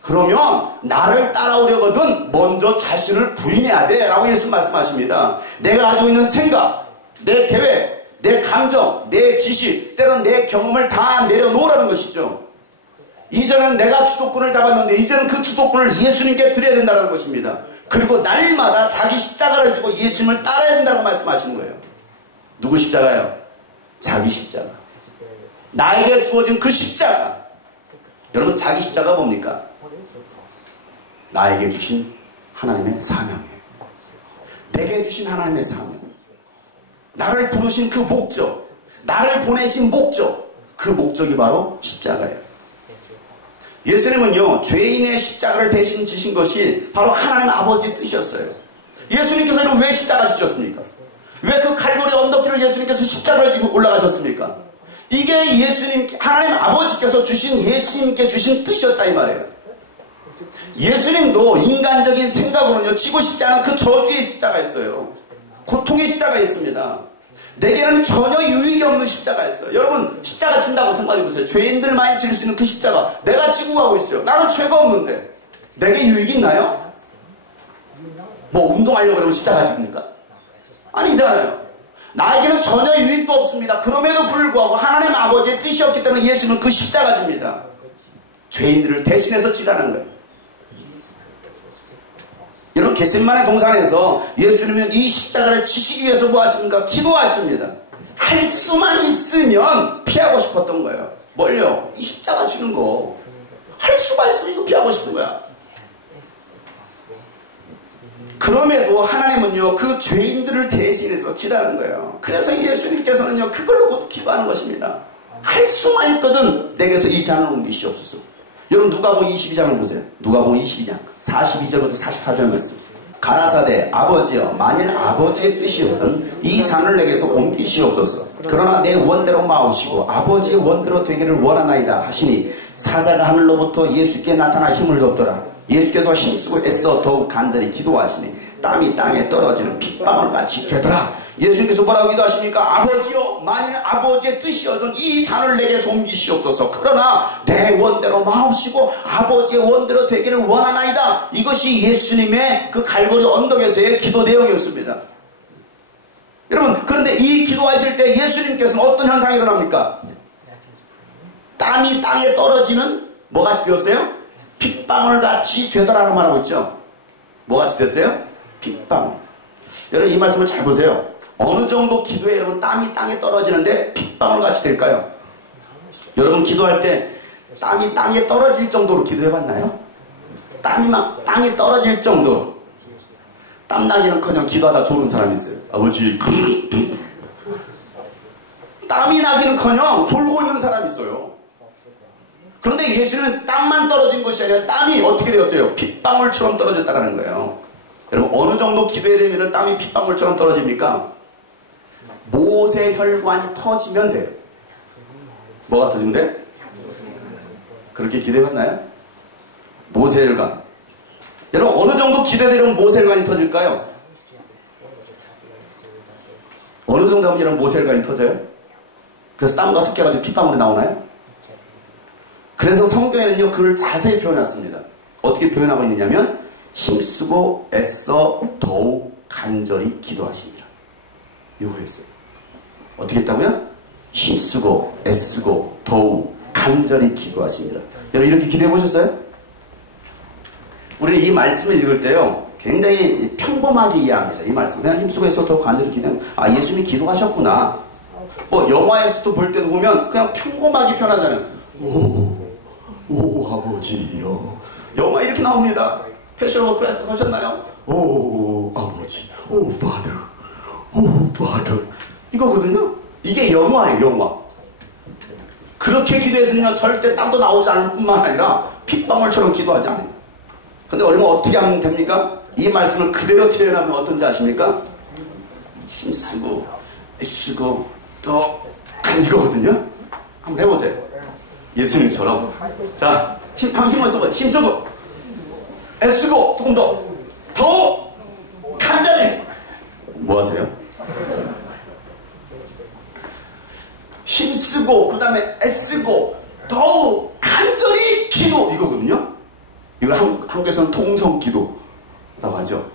그러면 나를 따라오려거든 먼저 자신을 부인해야 돼 라고 예수 말씀하십니다. 내가 가지고 있는 생각, 내 계획, 내 감정, 내 지식, 때로는 내 경험을 다 내려놓으라는 것이죠. 이제는 내가 주도권을 잡았는데 이제는 그 주도권을 예수님께 드려야 된다는 것입니다. 그리고 날마다 자기 십자가를 지고 예수님을 따라야 된다고 말씀하시는 거예요. 누구 십자가요? 자기 십자가. 나에게 주어진 그 십자가. 여러분, 자기 십자가 뭡니까? 나에게 주신 하나님의 사명이에요. 내게 주신 하나님의 사명. 나를 부르신 그 목적, 나를 보내신 목적, 그 목적이 바로 십자가예요. 예수님은요, 죄인의 십자가를 대신 지신 것이 바로 하나님 아버지의 뜻이었어요. 예수님께서는 왜 십자가 지셨습니까? 왜 그 칼보리 언덕길을 예수님께서 십자가를 지고 올라가셨습니까? 이게 예수님, 하나님 아버지께서 주신, 예수님께 주신 뜻이었다 이 말이에요. 예수님도 인간적인 생각으로는요, 지고 싶지 않은 그 저주의 십자가 있어요. 고통의 십자가 있습니다. 내게는 전혀 유익이 없는 십자가 있어요. 여러분, 십자가 진다고 생각해보세요. 죄인들만이 질 수 있는 그 십자가. 내가 지고 가고 있어요. 나는 죄가 없는데 내게 유익이 있나요? 뭐 운동하려고 그러면 십자가 집니까? 아니잖아요. 나에게는 전혀 유익도 없습니다. 그럼에도 불구하고 하나님 아버지의 뜻이었기 때문에 예수는 그 십자가 집니다. 죄인들을 대신해서 지라는 거예요. 여러분, 겟세마네 동산에서 예수님은 이 십자가를 지시기 위해서 뭐 하십니까? 기도하십니다. 할 수만 있으면 피하고 싶었던 거예요. 뭘요? 이 십자가 지는 거. 할 수가 있으면 이거 피하고 싶은 거야. 그럼에도 하나님은요, 그 죄인들을 대신해서 지라는 거예요. 그래서 예수님께서는요, 그걸 놓고 기도하는 것입니다. 할 수만 있거든 내게서 이 잔을 옮기시옵소서. 여러분, 누가복음 22장을 보세요. 누가복음 22장 42절부터 44절 말씀. 가라사대 아버지여, 만일 아버지의 뜻이거든 이 잔을 내게서 옮기시옵소서. 그러나 내 원대로 마오시고 아버지의 원대로 되기를 원하나이다 하시니 사자가 하늘로부터 예수께 나타나 힘을 줬더라. 예수께서 힘쓰고 애써 더욱 간절히 기도하시니 땀이 땅에 떨어지는 핏방울같이 되더라. 예수님께서 뭐라고 기도하십니까? 아버지여, 만일 아버지의 뜻이어든 이 잔을 내게서 옮기시옵소서. 그러나 내 원대로 마옵시고 아버지의 원대로 되기를 원하나이다. 이것이 예수님의 그 갈보리 언덕에서의 기도 내용이었습니다. 여러분, 그런데 이 기도하실 때 예수님께서는 어떤 현상이 일어납니까? 땀이 땅에 떨어지는 뭐같이 되었어요? 핏방울같이 되더라라고 말하고 있죠. 뭐같이 됐어요? 핏방울. 여러분, 이 말씀을 잘 보세요. 어느 정도 기도에 여러분 땀이 땅에 떨어지는데 핏방울같이 될까요? 여러분, 기도할 때 땀이 땅에 떨어질 정도로 기도해봤나요? 땀이 막 땅에 떨어질 정도로. 땀나기는커녕 기도하다 졸은 사람이 있어요. 아버지. 땀이 나기는커녕 졸고 있는 사람이 있어요. 그런데 예수는 땀만 떨어진 것이 아니라 땀이 어떻게 되었어요? 핏방울처럼 떨어졌다는 거예요. 여러분, 어느 정도 기도해야 되면 땀이 핏방울처럼 떨어집니까? 모세혈관이 터지면 돼요. 뭐가 터지면 돼? 그렇게 기도해봤나요? 모세혈관. 여러분, 어느 정도 기도되면 모세혈관이 터질까요? 어느 정도 하면 여러분 모세혈관이 터져요? 그래서 땀과 섞여가지고 핏방울이 나오나요? 그래서 성경에는요, 그를 자세히 표현했습니다. 어떻게 표현하고 있느냐면 힘쓰고 애써 더욱 간절히 기도하시니라. 이거였어요. 어떻게 했다고요? 힘쓰고 애쓰고 더욱 간절히 기도하시니라. 여러분, 이렇게 기도해 보셨어요? 우리는 이 말씀을 읽을 때요, 굉장히 평범하게 이해합니다. 이 말씀. 그냥 힘쓰고 애써 더욱 간절히 기도하면, 아, 예수님이 기도하셨구나. 뭐 영화에서도 볼 때도 보면 그냥 평범하게 표현하잖아요. 오 아버지요. 영화 이렇게 나옵니다. 패션 오브 크라이스트 보셨나요? 오 아버지, 오 파더, 오 파더. 이거거든요. 이게 영화예요, 영화. 그렇게 기도해서는요, 절대 땀도 나오지 않을 뿐만 아니라 핏방울처럼 기도하지 않아요. 근데 얼마 어떻게 하면 됩니까? 이 말씀을 그대로 표현하면 어떤지 아십니까? 힘쓰고 애쓰고 또 이거거든요. 한번 해보세요. 예수님처럼. 자, 힘을 쓰고, 힘쓰고, 애쓰고, 조금 더 간절히. 뭐 하세요? 힘쓰고, 그 다음에 애쓰고, 더욱 간절히 기도, 이거거든요. 이걸 한국에서는 통성기도라고 하죠.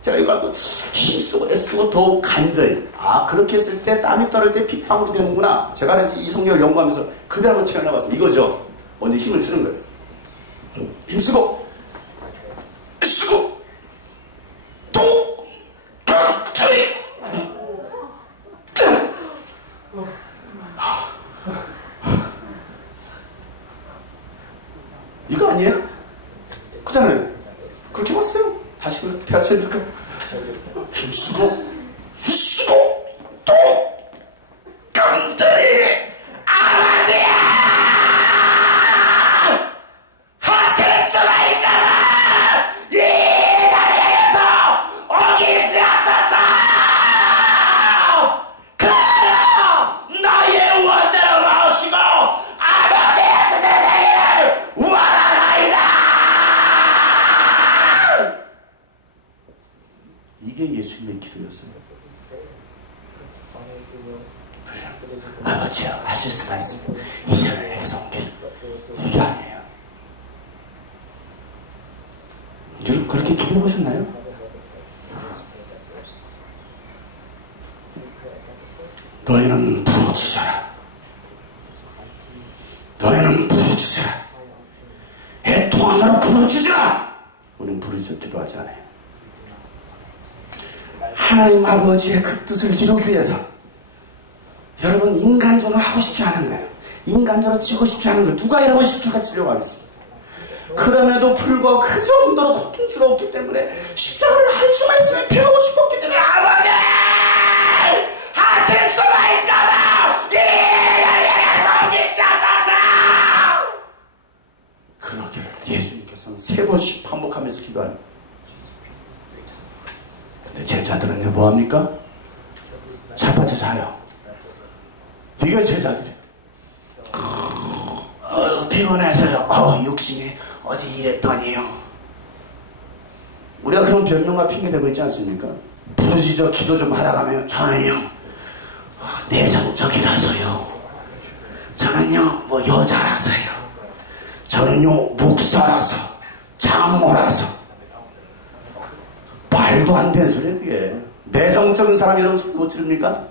제가 이거 알고 힘쓰고 애쓰고 더욱 간절히. 아, 그렇게 했을 때 땀이 떨어질 때 핏방울이 되는구나. 제가 그래서 이 성경을 연구하면서 그대로 한번 체험해봤어요. 이거죠. 먼저 힘을 쓰는 거였어요. 힘쓰고 애쓰고 더욱 간절히. 이거 아니에요? 그잖아요. 그렇게 봤어요. 다시 그렇게 하셔야 될까? 힘쓰고 또 간절히. 아버지야! 하실 수가 있잖아! 이 달에서 어기시옵소서! 그럼 너의 원대로 마시고 아버지의 뜻을 내기를 원하나이다! 이게 예수님의 기도였어요. 아버지요, 하실 수가 있습니다. 이제는 내게서 온 길. 이게 아니에요. 여러분, 그렇게 기도해 보셨나요? 너희는 부르짖어라. 너희는 부르짖어라. 애통함으로 부르짖어라. 우리는 부르짖어 기도하지 않아요. 하나님 아버지의 그 뜻을 이루기 위해서 여러분, 인간적으로 하고 싶지 않은 거예요. 인간적으로 지고 싶지 않은 거예요. 누가 이러고 십자가 치려고 하겠습니까? 그럼에도 불구하고 그 정도로 고통스러웠기 때문에 십자가를 할 수만 있으면 배우고 싶었기 때문에 아버지! 하실 수가 있다면 이를 내게 섬기셔서! 그러기를 예수님께서는 3번씩 반복하면서 기도합니다. 근데 제자들은요, 뭐합니까? 자빠져 자요. 이게 제자들이에요. 피곤해서요. 욕심이 어디 이랬더니요. 우리가 그런 변명과 핑계대고 있지 않습니까? 부르짖어 기도 좀 하다가 하면 저는요 내성적이라서요. 저는요 뭐 여자라서요. 저는요 목사라서 장모라서. 말도 안 되는 소리예요 그게. 내성적인 사람이 이런 소리 못 지릅니까?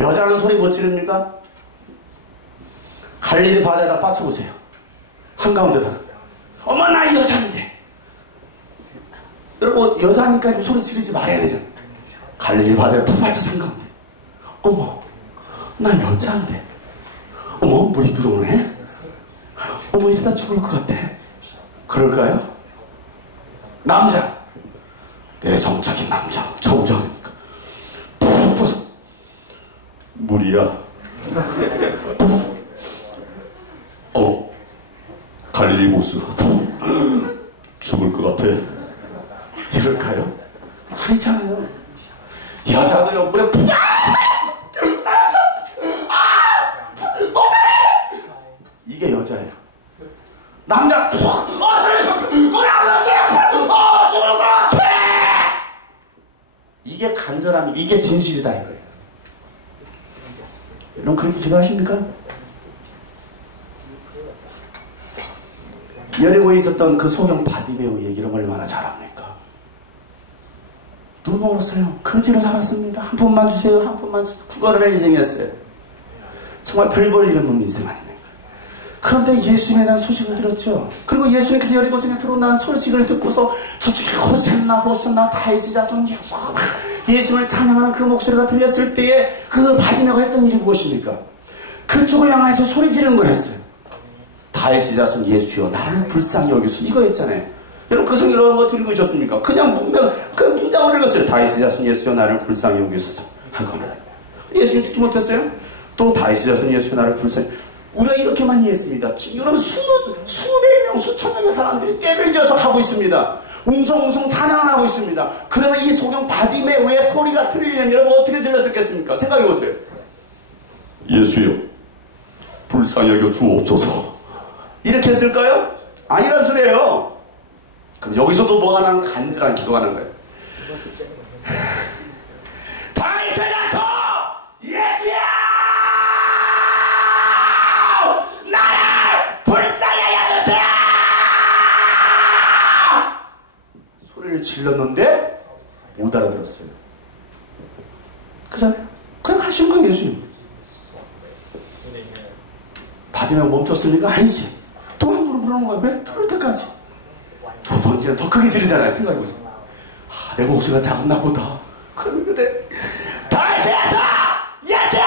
여자는 소리 못 지릅니까? 갈릴리 바다에다 빠쳐보세요. 한가운데다가 어머 나 여자인데. 여러분 여자니까 소리 지르지 말아야 되잖아요. 갈릴리 바다에 푹 빠져서 한가운데 어머 나 여자인데. 어머 물이 들어오네. 어머 이러다 죽을 것 같아. 그럴까요? 남자 내성적인 남자 저우자니까 푹 빠져. 물이야. 갈릴리 모스 죽을 것 같아. 이럴까요? 아니잖아요. 여자도요 물에 푹 이게 여자예요. 남자 푹 죽을 것 같아. 이게 간절함이 이게 진실이다 이거예요. 여러분 그렇게 기도하십니까? 여리고에 있었던 그 소경 바디메오 얘기를 얼마나 잘합니까? 눈 멀었어요. 거지로 살았습니다. 한 푼만 주세요. 한 푼만 주세요. 구걸을 인생이었어요. 정말 별 볼 일 없는 인생 아닙니까? 그런데 예수님에 대한 소식을 들었죠. 그리고 예수님께서 여리고성에 들어온다는 소식을 듣고서 저쪽에 호산나 호산나 다윗의 자손 예수님을 찬양하는 그 목소리가 들렸을 때에 그 바디메오가 했던 일이 무엇입니까? 그쪽을 향해서 소리 지르는 걸 했어요. 다윗의 자손 예수여 나를 불쌍히 여기소서. 이거 했잖아요. 여러분 그 성경을 뭐 들고 오셨습니까? 그냥 그 문장을 읽었어요. 다윗의 자손 예수여 나를 불쌍히 여기소서 하거나. 예수님 듣지 못했어요? 또 다윗의 자손 예수여 나를 불쌍히. 우리가 이렇게만 이해했습니다. 여러분 수백 명 수천 명의 사람들이 떼를 지어서 하고 있습니다. 웅성웅성 찬양을 하고 있습니다. 그러면 이 소경 바디메오의 소리가 들리려면 여러분 어떻게 들렸었겠습니까? 생각해보세요. 예수여, 불쌍히 여겨 주옵소서. 이럴까요? 아니잖아요. 여자도요 물에 푹 빠져. 물이 들어오네. 이게 간절함이 이게 진실이다 이거예요. 이렇게 했을까요? 아니란 소리예요. 그럼 여기서도 뭐가 나는 간절한 기도가 하는 거예요. 다윗을 나서 예수야! 나를 불쌍히 여주세요! 소리를 질렀는데 못 알아들었어요. 그잖아요. 그냥 가신 거예요, 예수님. 받으면 멈췄습니까? 아니지. 또 한 번 부르는 거야. 왜? 들을 때까지. 두 번째는 더 크게 지르잖아요. 생각해보세요. 아, 내 목소리가 작았나 보다. 그러면 그때 다시에서 예수야!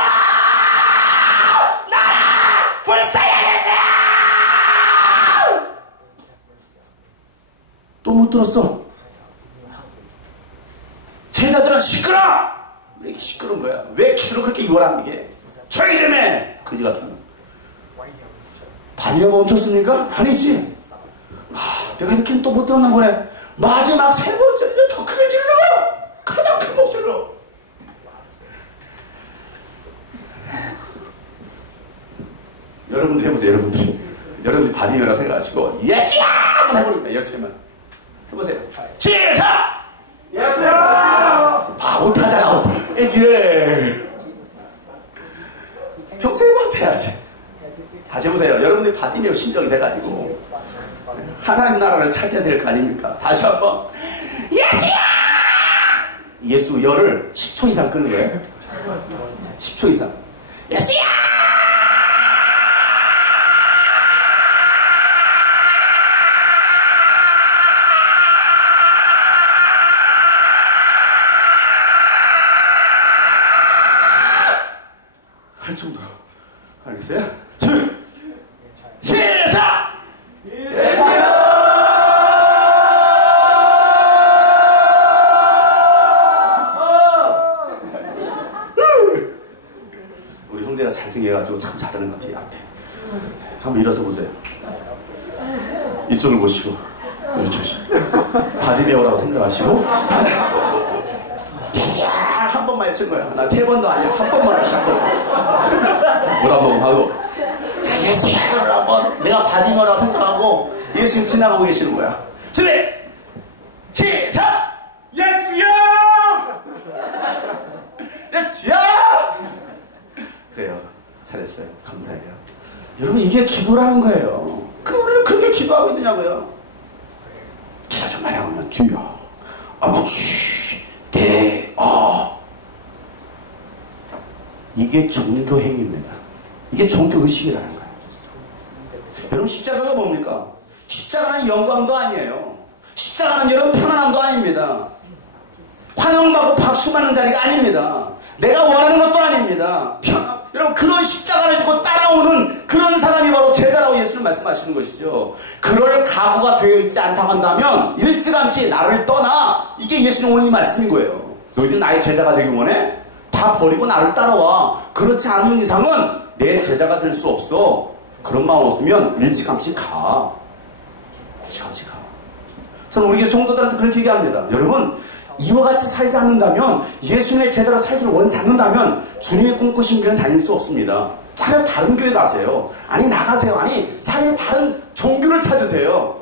나를 불쌍히 여주세요! 또 못 들었어. 제자들은 시끄러! 왜 이렇게 시끄러운 거야? 왜 기도를 그렇게 요란하는 게? 조용히 좀 해! 그지 같은 거. 반이면 멈췄습니까? 아니지. 내가 이렇게 또 못 들었나 보네. 마지막 세 번째는 더 크게 지르는 거야. 가장 큰 목소리로. 여러분들 해보세요. 여러분들이 반이면이라고 생각하시고 예수야! 한번 해보니까 예수님은 해보세요. 시작! 예수야! 못하잖아. 예. 평소에 해보세요. 다시 해보세요. 여러분들이 받으면 심정이 돼가지고 하나님 나라를 차지해야 될 거 아닙니까? 다시 한번 예수야! 예수 열을 10초 이상 끄는 거예요. 10초 이상. 예수야! 할 정도로. 알겠어요? 시작! 우리 형제가 잘생겨가지고 참 잘하는 것 같아요. 앞에 한번 일어서 보세요. 이쪽을 보시고 바디 배우라고 생각하시고 한 번만 해친 거야. 나 세 번도 아니야. 한 번만 해친 거야. 물 한 번 하고 자, 예수를 한번 내가 바디머라고 생각하고 예수님 지나가고 계시는 거야. 준비! 시작! 예수야! 예수야! 그래요. 잘했어요. 감사해요. 여러분 이게 기도라는 거예요. 우리는 그렇게 기도하고 있느냐고요. 기도 좀 많이 하면 주여 아버지 이게 종교 행위입니다. 이게 종교 의식이라는 거예요. 여러분 십자가가 뭡니까? 십자가는 영광도 아니에요. 십자가는 여러분 평안함도 아닙니다. 환영받고 박수받는 자리가 아닙니다. 내가 원하는 것도 아닙니다. 여러분 그런 십자가를 지고 따라오는 그런 사람이 바로 제자라고 예수님 말씀하시는 것이죠. 그럴 각오가 되어 있지 않다고 한다면 일찌감치 나를 떠나. 이게 예수님 오늘 이 말씀인 거예요. 너희들 나의 제자가 되기 원해? 다 버리고 나를 따라와. 그렇지 않은 이상은 내 제자가 될 수 없어. 그런 마음 없으면 일찌감치 가. 일찌감치 가. 저는 우리 교회 성도들한테 그렇게 얘기합니다. 여러분 이와 같이 살지 않는다면, 예수님의 제자로 살기를 원치 않는다면 주님이 꿈꾸신 교회는 다닐 수 없습니다. 차라리 다른 교회 가세요. 아니 나가세요. 아니 차라리 다른 종교를 찾으세요.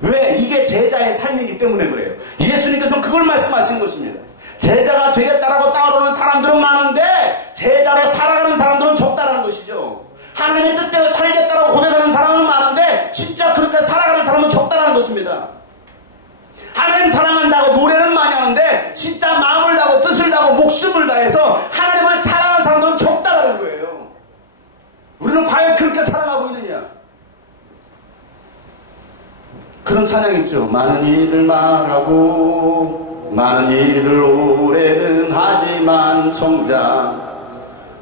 왜? 이게 제자의 삶이기 때문에 그래요. 예수님께서는 그걸 말씀하시는 것입니다. 제자가 되겠다라고 따라오는 사람들은 많은데 제자로 살아가는 사람들은 적다라는 것이죠. 하나님의 뜻대로 살겠다라고 고백하는 사람은 많은데 진짜 그렇게 살아가는 사람은 적다라는 것입니다. 하나님 사랑한다고 노래는 많이 하는데 진짜 마음을 다하고 뜻을 다하고 목숨을 다해서 하나님을 사랑하는 사람들은 적다라는 거예요. 우리는 과연 그렇게 사랑하고 있느냐? 그런 찬양 있죠. 많은 이들 말하고 많은 이들 오래는 하지만 정작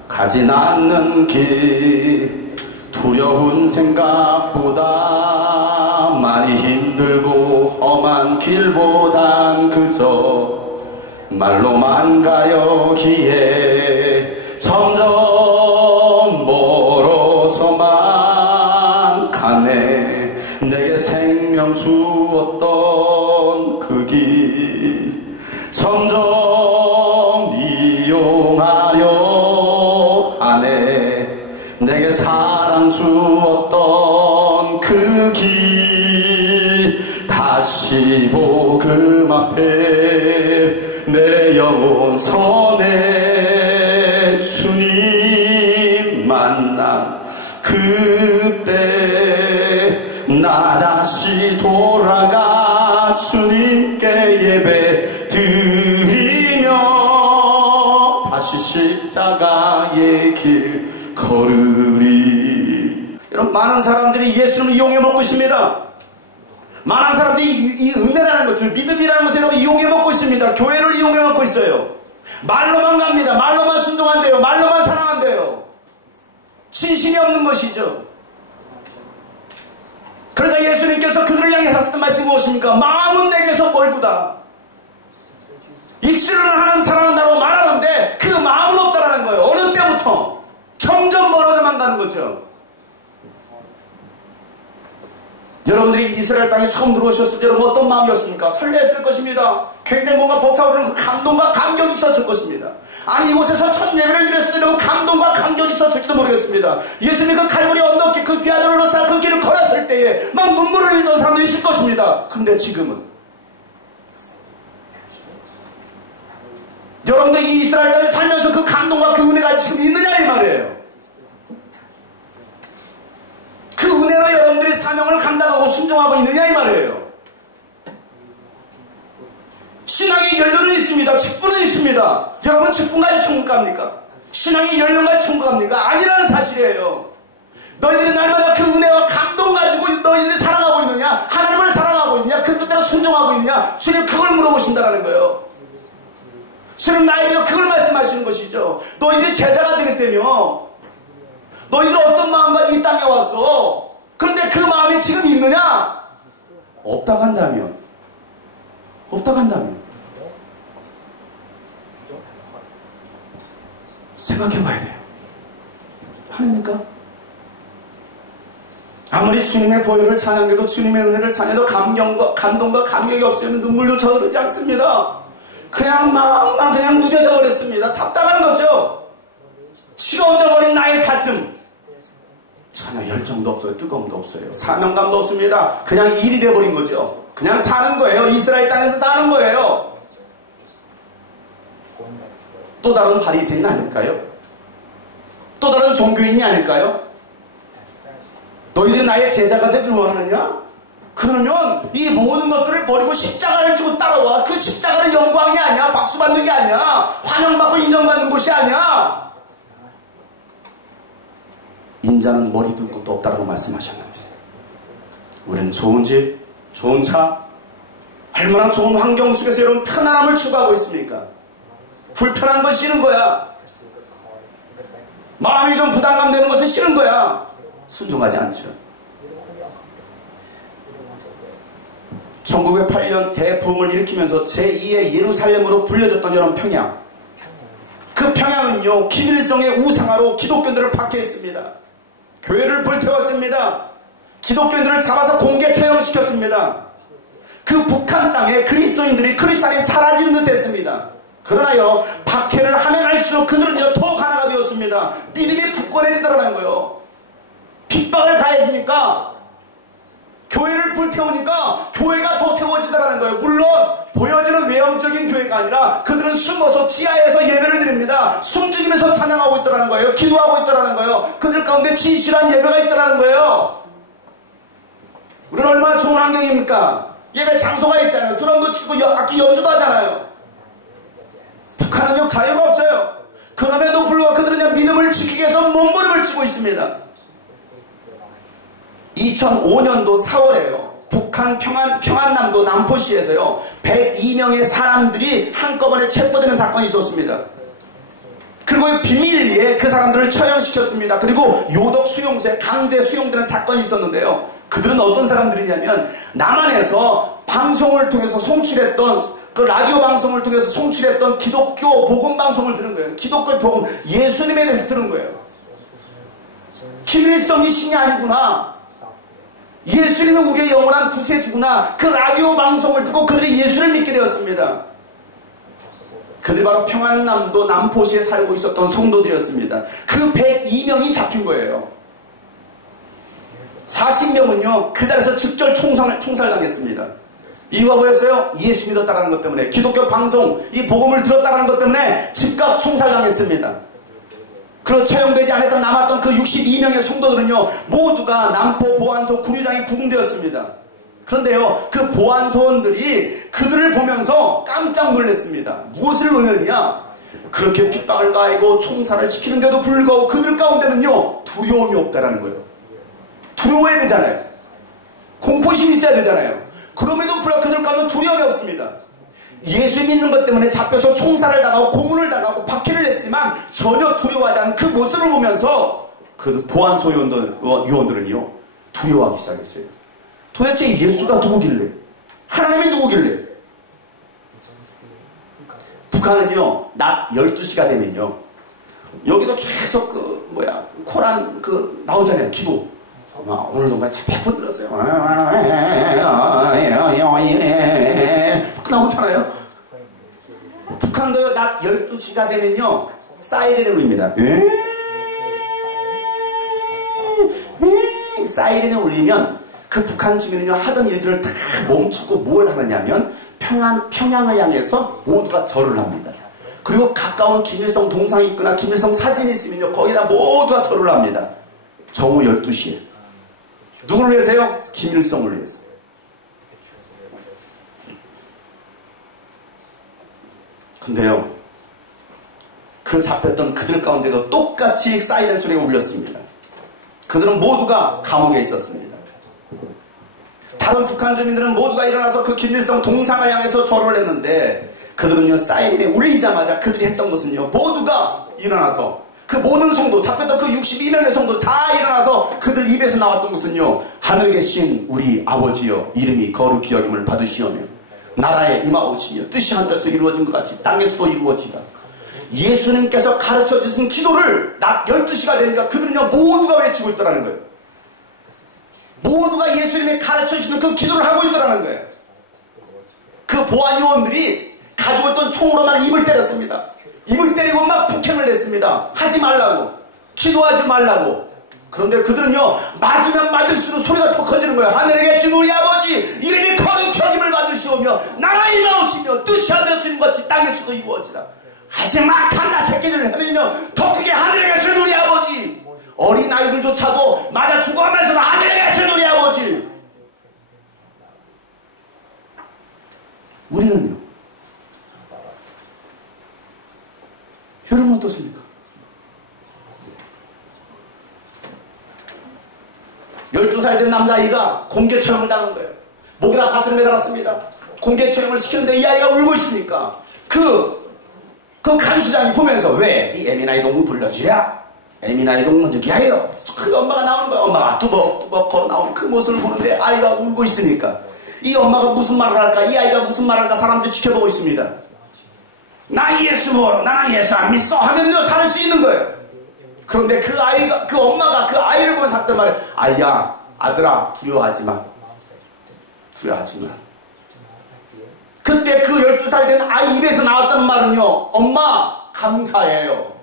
가진 않는 길, 두려운 생각보다 많이 힘들고 험한 길보단 그저 말로만 가여기에 점점 멀어져만 가네. 내게 생명 주었던 그 길 점점 이용하려 하네. 내게 사랑 주었던 그 길 다시 복음 앞에 내 영혼 선해 주님 만나 그때 나 다시 돌아가 주님께 예배 드리며 다시 십자가의 길 걸으리. 여러분, 많은 사람들이 예수님을 이용해 먹고 있습니다. 많은 사람들이 이 은혜라는 것을, 믿음이라는 것을 여러분 이용해 먹고 있습니다. 교회를 이용해 먹고 있어요. 말로만 갑니다. 말로만 순종한대요. 말로만 사랑한대요. 진심이 없는 것이죠. 그러니까 예수님께서 그들을 향해 하셨던 말씀이 무엇입니까? 마음은 내게서 멀구다. 입술로는 하나님 사랑한다고 말하는데 그 마음은 없다라는 거예요. 어느 때부터? 점점 멀어져만 가는 거죠. 여러분들이 이스라엘 땅에 처음 들어오셨을 때 여러분 어떤 마음이었습니까? 설레했을 것입니다. 굉장히 뭔가 벅차오르는 그 감동과 감격이 있었을 것입니다. 아니, 이곳에서 첫 예배를 드렸을 때 여러분 감동과 감격이 있었을지도 모르겠습니다. 예수님이 그 칼보리 언덕길 그 비아들 올라서 그 길을 걸었을 때에 막 눈물을 흘리던 사람들이 있을 것입니다. 근데 지금은 여러분들이 이 이스라엘 땅에 살면서 그 감동과 그 은혜가 지금 있느냐 이 말이에요. 그 은혜로 여러분들이 사명을 감당하고 순종하고 있느냐 이 말이에요. 신앙의 연륜은 있습니다. 직분은 있습니다. 여러분 직분까지 천국 갑니까? 신앙의 연륜까지 천국 갑니까? 아니라는 사실이에요. 너희들이 날마다 그 은혜와 감동 가지고 너희들이 사랑하고 있느냐? 하나님을 사랑하고 있느냐? 그 뜻대로 순종하고 있느냐? 주님 그걸 물어보신다는 거예요. 주님 나에게 그걸 말씀하시는 것이죠. 너희들이 제자가 되겠다며 너희들 어떤 마음과 이 땅에 왔어? 그런데 그 마음이 지금 있느냐? 없다고 한다면 생각해 봐야 돼요. 아닙니까? 아무리 주님의 보혈을 찬양해도 주님의 은혜를 찬양해도 감동과 감격이 없으면 눈물조차 흐르지 않습니다. 그냥 마음만 그냥 무뎌져 버렸습니다. 답답한 거죠. 식어져 버린 나의 가슴. 전혀 열정도 없어요. 뜨거움도 없어요. 사명감도 없습니다. 그냥 일이 돼버린 거죠. 그냥 사는 거예요. 이스라엘 땅에서 사는 거예요. 또 다른 바리새인 아닐까요? 또 다른 종교인이 아닐까요? 너희들이 나의 제자가 되길 원하느냐? 그러면 이 모든 것들을 버리고 십자가를 지고 따라와. 그 십자가는 영광이 아니야. 박수 받는 게 아니야. 환영받고 인정받는 곳이 아니야. 인자는 머리도 끝도 없다라고 말씀하셨는데 우리는 좋은 집, 좋은 차, 얼마나 좋은 환경 속에서 여러분 편안함을 추구하고 있습니까? 불편한 건 싫은 거야. 마음이 좀 부담감 되는 것은 싫은 거야. 순종하지 않죠. 1908년 대부흥을 일으키면서 제2의 예루살렘으로 불려졌던 여러분 평양. 그 평양은요 김일성의 우상화로 기독교인들을 박해했습니다. 교회를 불태웠습니다. 기독교인들을 잡아서 공개 처형시켰습니다. 그 북한 땅에 그리스도인들이 크리스찬이 사라지는 듯 했습니다. 그러나요 박해를 하면 할수록 그들은요 더욱 하나가 되었습니다. 믿음이 굳건해지더라는 거예요. 핍박을 가해지니까 교회를 불태우니까 교회가 더 세워지더라는 거예요. 물론 보여지는 외형적인 교회가 아니라 그들은 숨어서 지하에서 예배를 드립니다. 숨죽이면서 찬양하고 있더라는 거예요. 기도하고 있더라는 거예요. 그들 가운데 진실한 예배가 있더라는 거예요. 우리는 얼마나 좋은 환경입니까? 예배 장소가 있잖아요. 드럼도 치고 악기 연주도 하잖아요. 북한은요 자유가 없어요. 그럼에도 불구하고 그들은 믿음을 지키기 위해서 몸부림을 치고 있습니다. 2005년도 4월에요. 북한 평안남도 남포시에서요 102명의 사람들이 한꺼번에 체포되는 사건이 있었습니다. 그리고 비밀리에 그 사람들을 처형시켰습니다. 그리고 요독 수용소에 강제 수용되는 사건이 있었는데요. 그들은 어떤 사람들이냐면 남한에서 방송을 통해서 송출했던 그 라디오 방송을 통해서 송출했던 기독교 복음 방송을 들은 거예요. 기독교 복음 예수님에 대해서 들은 거예요. 김일성이 신이 아니구나. 예수님은 우리의 영원한 구세주구나. 그 라디오 방송을 듣고 그들이 예수를 믿게 되었습니다. 그들이 바로 평안남도 남포시에 살고 있었던 성도들이었습니다. 그 102명이 잡힌 거예요. 40명은요 그 자리에서 즉절 총살당했습니다. 이유가 뭐였어요? 예수 믿었다는 것 때문에, 기독교 방송 이 복음을 들었다는 것 때문에 즉각 총살당했습니다. 그리고 처형되지 않았던 남았던 그 62명의 성도들은요 모두가 남포 보안소 구류장에 구금되었습니다. 그런데요 그 보안소원들이 그들을 보면서 깜짝 놀랐습니다. 무엇을 놀랐냐? 그렇게 핍박을 가하고 총살을 시키는데도 불구하고 그들 가운데는요 두려움이 없다라는 거예요. 두려워야 되잖아요. 공포심이 있어야 되잖아요. 그럼에도 불구하고 그들 가운데 두려움이 없습니다. 예수 믿는 것 때문에 잡혀서 총살을 당하고 고문을 당하고 박해를 냈지만 전혀 두려워하지 않는 그 모습을 보면서 그 보안소 요원들은요 두려워하기 시작했어요. 도대체 예수가 누구길래, 하나님이 누구길래. 북한은요 낮 12시가 되면요 여기도 계속 코란 나오잖아요. 기도 오늘도 마치 100번 들었어요. 나오잖아요. 북한도요 낮 12시가 되면요 사이렌을 울립니다. 사이렌을 울리면 그 북한 주민은요 하던 일들을 다 멈추고 뭘 하느냐면 평양을 향해서 모두가 절을 합니다. 그리고 가까운 김일성 동상이 있거나 김일성 사진이 있으면요 거기다 모두가 절을 합니다. 정오 12시에. 누구를 위해서요? 김일성을 위해서. 근데요 그 잡혔던 그들 가운데도 똑같이 사이렌 소리가 울렸습니다. 그들은 모두가 감옥에 있었습니다. 다른 북한 주민들은 모두가 일어나서 그 김일성 동상을 향해서 절을 했는데 그들은요 사이렌이 울리자마자 그들이 했던 것은요 모두가 일어나서 그 모든 성도, 잡혔던 그 62명의 성도 다 일어나서 그들 입에서 나왔던 것은요 하늘에 계신 우리 아버지여 이름이 거룩히 여김을 받으시오며 나라에 임하오시며 뜻이 하늘에서 이루어진 것 같이 땅에서도 이루어지라. 예수님께서 가르쳐 주신 기도를 낮 12시가 되니까 그들은요 모두가 외치고 있더라는 거예요. 모두가 예수님이 가르쳐 주시는 그 기도를 하고 있더라는 거예요. 그 보안 요원들이 가지고 있던 총으로 막 입을 때렸습니다. 입을 때리고 막 폭행을 냈습니다. 하지 말라고, 기도하지 말라고. 그런데 그들은요 맞으면 맞을수록 소리가 더 커지는 거예요. 하늘에 계신 우리 아버지 이름이 거룩히 여김을 받으시오며 나라에 임하오시며 뜻이 하늘에서 이룬 것 같이 땅에서도 이루어지라. 하지마 갓나 새끼들을 하면요 더 크게 하늘에 계신 우리 아버지, 어린아이들조차도 맞아 죽어가면서도 하늘에 계신 우리 아버지. 우리는요 여러분 어떻습니까? 12살 된 남자아이가 공개 처형을 당한 거예요. 목에다 밧줄을 매달았습니다. 공개 처형을 시켰는데 이 아이가 울고 있으니까 그 간수장이 보면서 왜 이 애미나이 동무 불러주랴? 애미나이 동무 누구야요? 그 엄마가 나오는 거예요. 엄마가 뚜벅뚜벅 걸어 나오는 그 모습을 보는데 아이가 울고 있으니까 이 엄마가 무슨 말을 할까? 이 아이가 무슨 말을 할까? 사람들이 지켜보고 있습니다. 나 예수 모르, 나는 예수 안 믿어 하면요 살 수 있는 거예요. 그런데 그 아이가, 그 엄마가 그 아이를 보면서 했던 말에 아이야, 아들아, 두려워하지 마. 두려워하지 마. 그때 그 12살 된 아이 입에서 나왔던 말은요, 엄마, 감사해요.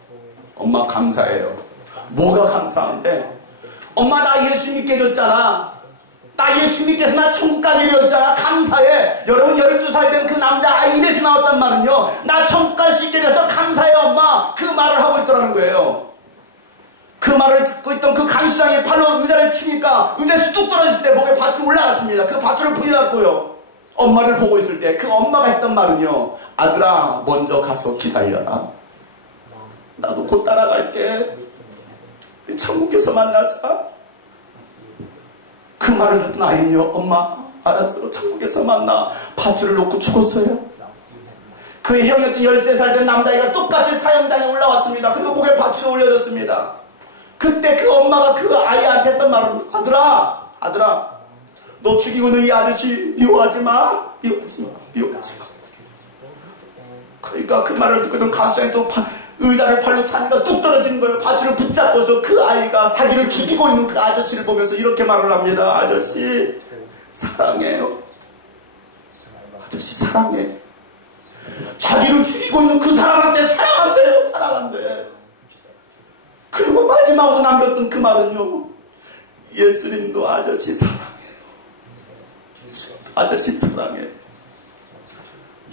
엄마, 감사해요. 뭐가 감사한데? 엄마, 나 예수 믿게 됐잖아. 나 예수 믿게 해서 나 천국 가게 되었잖아. 감사해. 여러분 12살 된 그 남자 아이 입에서 나왔단 말은요, 나 천국 갈 수 있게 돼서 감사해 엄마. 그 말을 하고 있더라는 거예요. 그 말을 듣고 있던 그 간수장이 팔로 의자를 치니까 의자에서 뚝 떨어졌을 때 목에 밧줄이 올라갔습니다. 그 밧줄을 풀어놨고요. 엄마를 보고 있을 때 그 엄마가 했던 말은요, 아들아 먼저 가서 기다려라. 나도 곧 따라갈게. 천국에서 만나자. 그 말을 듣던 아이는요, 엄마 알았어, 천국에서 만나. 밧줄을 놓고 죽었어요. 그의 형이었던 13살 된 남자아이가 똑같이 사형장에 올라왔습니다. 그리고 목에 밧줄이 올려졌습니다. 그때 그 엄마가 그 아이한테 했던 말은, 아들아 너 죽이고 있는 이 아저씨 미워하지 마. 그러니까 그 말을 듣고 있던 간수장이 또 의자를 팔로 차니까 뚝 떨어지는 거예요. 밧줄을 붙잡고서 그 아이가 자기를 죽이고 있는 그 아저씨를 보면서 이렇게 말을 합니다. 아저씨 사랑해요. 아저씨 사랑해. 자기를 죽이고 있는 그 사람한테 사랑한대요. 사랑한대. 그리고 마지막으로 남겼던 그 말은요, 예수님도 아저씨 사랑해요. 아저씨 사랑해.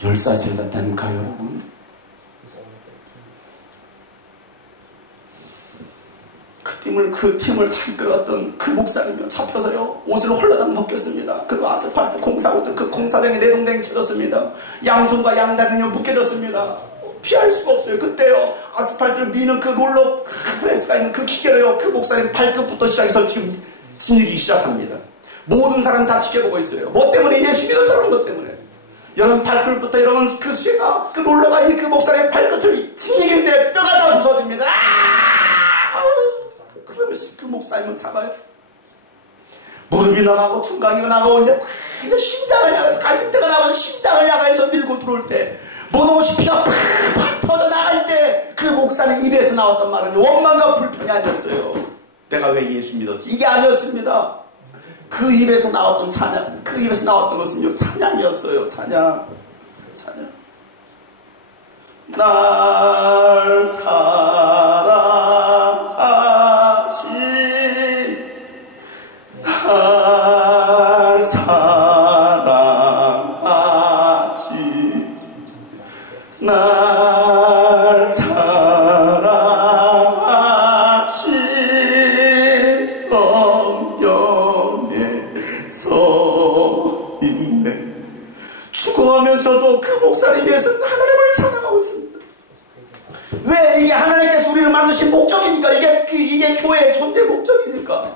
10살 됐다니까요, 여러분. 그 팀을 다 이끌었던 그 목사님이 잡혀서요, 옷을 홀라당 벗겼습니다. 그리고 아스팔트 공사하고 있던 그 공사장에 내동댕이 쳐졌습니다. 양손과 양다리는 묶여졌습니다. 피할 수가 없어요. 그때요, 아스팔트를 미는 그 롤러 프레스가 있는 그 기계로요, 그 목사님 발끝부터 시작해서 지금 진이기 시작합니다. 모든 사람 다 지켜보고 있어요. 뭐 때문에? 예수 믿었다는 것 때문에. 여러분, 발끝부터 여러분 그 쇠가, 그 롤러가 이 그 목사님의 발끝을 진이기인데 뼈가 다 부서집니다. 그러면서 그 목사님은 잡아요. 무릎이 나가고 청강이가 나가고 이제 심장을 향해서, 갈비뼈가 나가서 심장을 향해서 밀고 들어올 때, 못없이 피가 팍팍 터져 나갈 때 그 목사님 입에서 나왔던 말은 원망과 불평이 아니었어요. 내가 왜 예수 믿었지? 이게 아니었습니다. 그 입에서 나왔던 찬양, 그 입에서 나왔던 것은요, 찬양이었어요. 찬양. 날 사랑하신, 날 사랑하신, 날 사랑하신 성령의 서인네. 죽어가면서도 그 목사님 위해서 하나님을 찬양하고 있습니다. 왜? 이게 하나님께서 우리를 만드신 목적이니까. 이게 교회의 존재 목적이니까.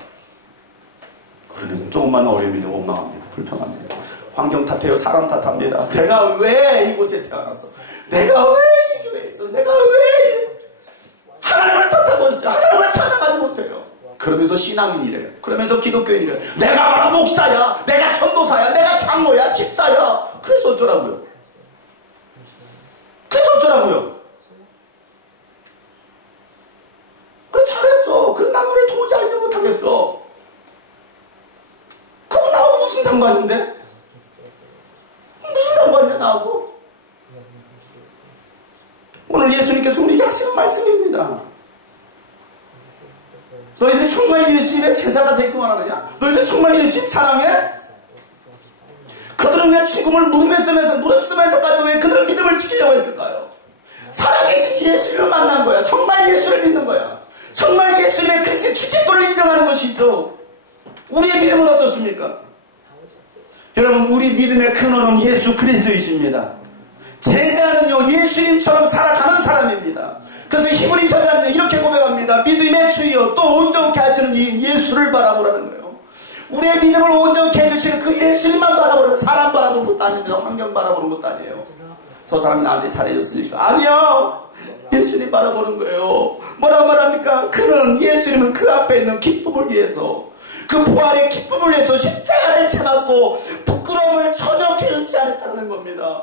그러면 조금만 어려우면 원망합니다. 불평합니다. 환경 탓해요. 사람 탓합니다. 내가 왜 이곳에 태어났어? 내가 왜 이 교회에 있어? 내가 왜 하나님을 탓하고 있어요? 하나님을 찬양하지 못해요. 그러면서 신앙인이래요. 그러면서 기독교인이래요. 내가 바로 목사야, 내가 전도사야, 내가 장로야, 집사야. 그래서 어쩌라고요? 그래, 잘했어. 그럼 난 너를 도무지 알지 못하겠어. 그거 나하고 무슨 상관인데? 무슨 상관이야 나하고? 오늘 예수님께서 우리에게 하시는 말씀입니다. 너희들이 정말 예수님의 제자가 되기 원하느냐? 너희들 정말 예수님 사랑해? 그들은 왜 죽음을 무릅쓰면서까지 왜 그들은 믿음을 지키려고 했을까요? 살아계신 예수를 만난 거야. 정말 예수를 믿는 거야. 정말 예수님의 그리스도의 주체권을 인정하는 것이죠. 우리의 믿음은 어떻습니까? 여러분, 우리 믿음의 근원은 예수 그리스도이십니다. 제자는요, 예수님처럼 살아가는 사람입니다. 그래서 히브리 저자는요, 이렇게 고백합니다. 믿음의 주여 또 온전케 하시는 이 예수를 바라보라는 거예요. 우리의 믿음을 온전케 해주시는 그 예수님만 바라보는, 사람 바라보는 것도 아닙니다. 환경 바라보는 것도 아니에요. 저 사람이 나한테 잘해줬으니까. 아니요, 예수님 바라보는 거예요. 뭐라고 말합니까? 그는, 예수님은 그 앞에 있는 기쁨을 위해서, 그 부활의 기쁨을 위해서 십자가를 참았고 부끄러움을 전혀 게으르지 않았다는 겁니다.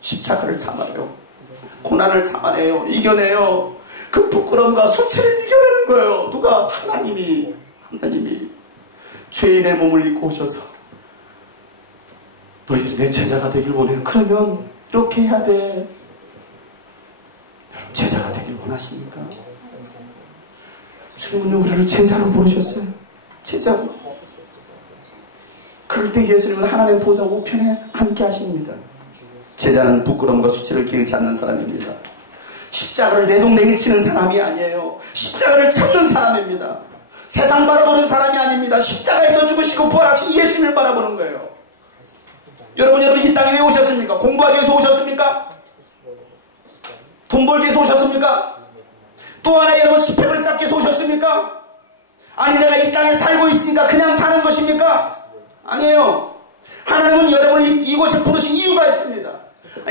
십자가를 참아요. 고난을 참아내요. 이겨내요. 그 부끄러움과 수치를 이겨내는 거예요. 누가? 하나님이 죄인의 몸을 입고 오셔서 너희들이 내 제자가 되길 원해요. 그러면 이렇게 해야 돼. 여러분, 제자가 되길 원하십니까? 주님은 우리를 제자로 부르셨어요. 제자로. 그럴 때 예수님은 하나님 보좌 우편에 함께 하십니다. 제자는 부끄러움과 수치를 기르지 않는 사람입니다. 십자가를 내동댕이 치는 사람이 아니에요. 십자가를 참는 사람입니다. 세상 바라보는 사람이 아닙니다. 십자가에서 죽으시고 부활하신 예수님을 바라보는 거예요. 여러분 이 땅에 왜 오셨습니까? 공부하기 위해서 오셨습니까? 돈 벌기 위해서 오셨습니까? 또 하나 여러분 스펙을 쌓기 위해서 오셨습니까? 아니 내가 이 땅에 살고 있으니까 그냥 사는 것입니까? 아니에요. 하나님은 여러분을 이곳에 부르신 이유가 있습니다.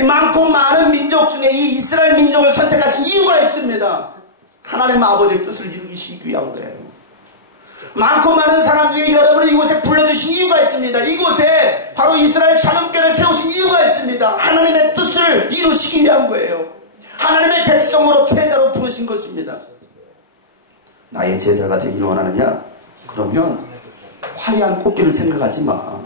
많고 많은 민족 중에 이 이스라엘 민족을 선택하신 이유가 있습니다. 하나님 아버지의 뜻을 이루시기 위한 거예요. 많고 많은 사람 중에 여러분을 이곳에 불러주신 이유가 있습니다. 이곳에 바로 이스라엘 샬롬교회를 세우신 이유가 있습니다. 하나님의 뜻을 이루시기 위한 거예요. 하나님의 백성으로 제자로 부르신 것입니다. 나의 제자가 되길 원하느냐? 그러면 화려한 꽃길을 생각하지 마.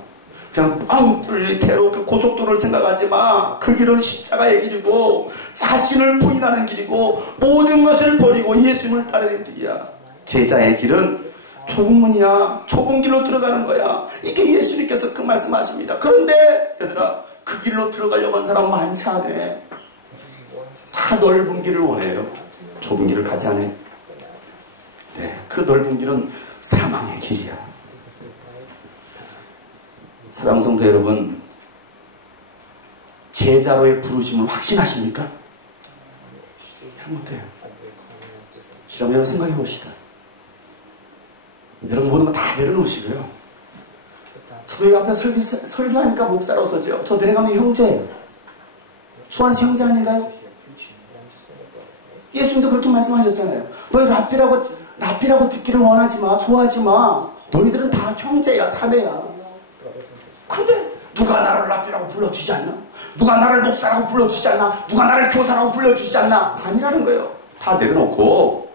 그냥 빵 뚫릴 대로 그 고속도로를 생각하지 마. 그 길은 십자가의 길이고 자신을 부인하는 길이고 모든 것을 버리고 예수님을 따르는 길이야. 제자의 길은 좁은 문이야. 좁은 길로 들어가는 거야. 이게 예수님께서 그 말씀하십니다. 그런데 얘들아, 그 길로 들어가려고 한 사람 많지 않아. 다 넓은 길을 원해요. 좁은 길을 가지 않아요. 네, 그 넓은 길은 사망의 길이야. 사랑하는 성도 여러분, 제자로의 부르심을 확신하십니까? 이런 것도요. 그럼 여러분 생각해 봅시다. 여러분 모든 거 다 내려놓으시고요. 저도 여기 앞에 설교하니까 목사라고 서죠. 저 내려가면 형제예요. 주 안에서 형제 아닌가요? 예수님도 그렇게 말씀하셨잖아요. 너희 랍비라고 듣기를 원하지 마. 좋아하지 마. 너희들은 다 형제야, 자매야. 근데 누가 나를 랍비라고 불러주지 않나? 누가 나를 목사라고 불러주지 않나? 누가 나를 교사라고 불러주지 않나? 아니라는 거예요. 다 내려놓고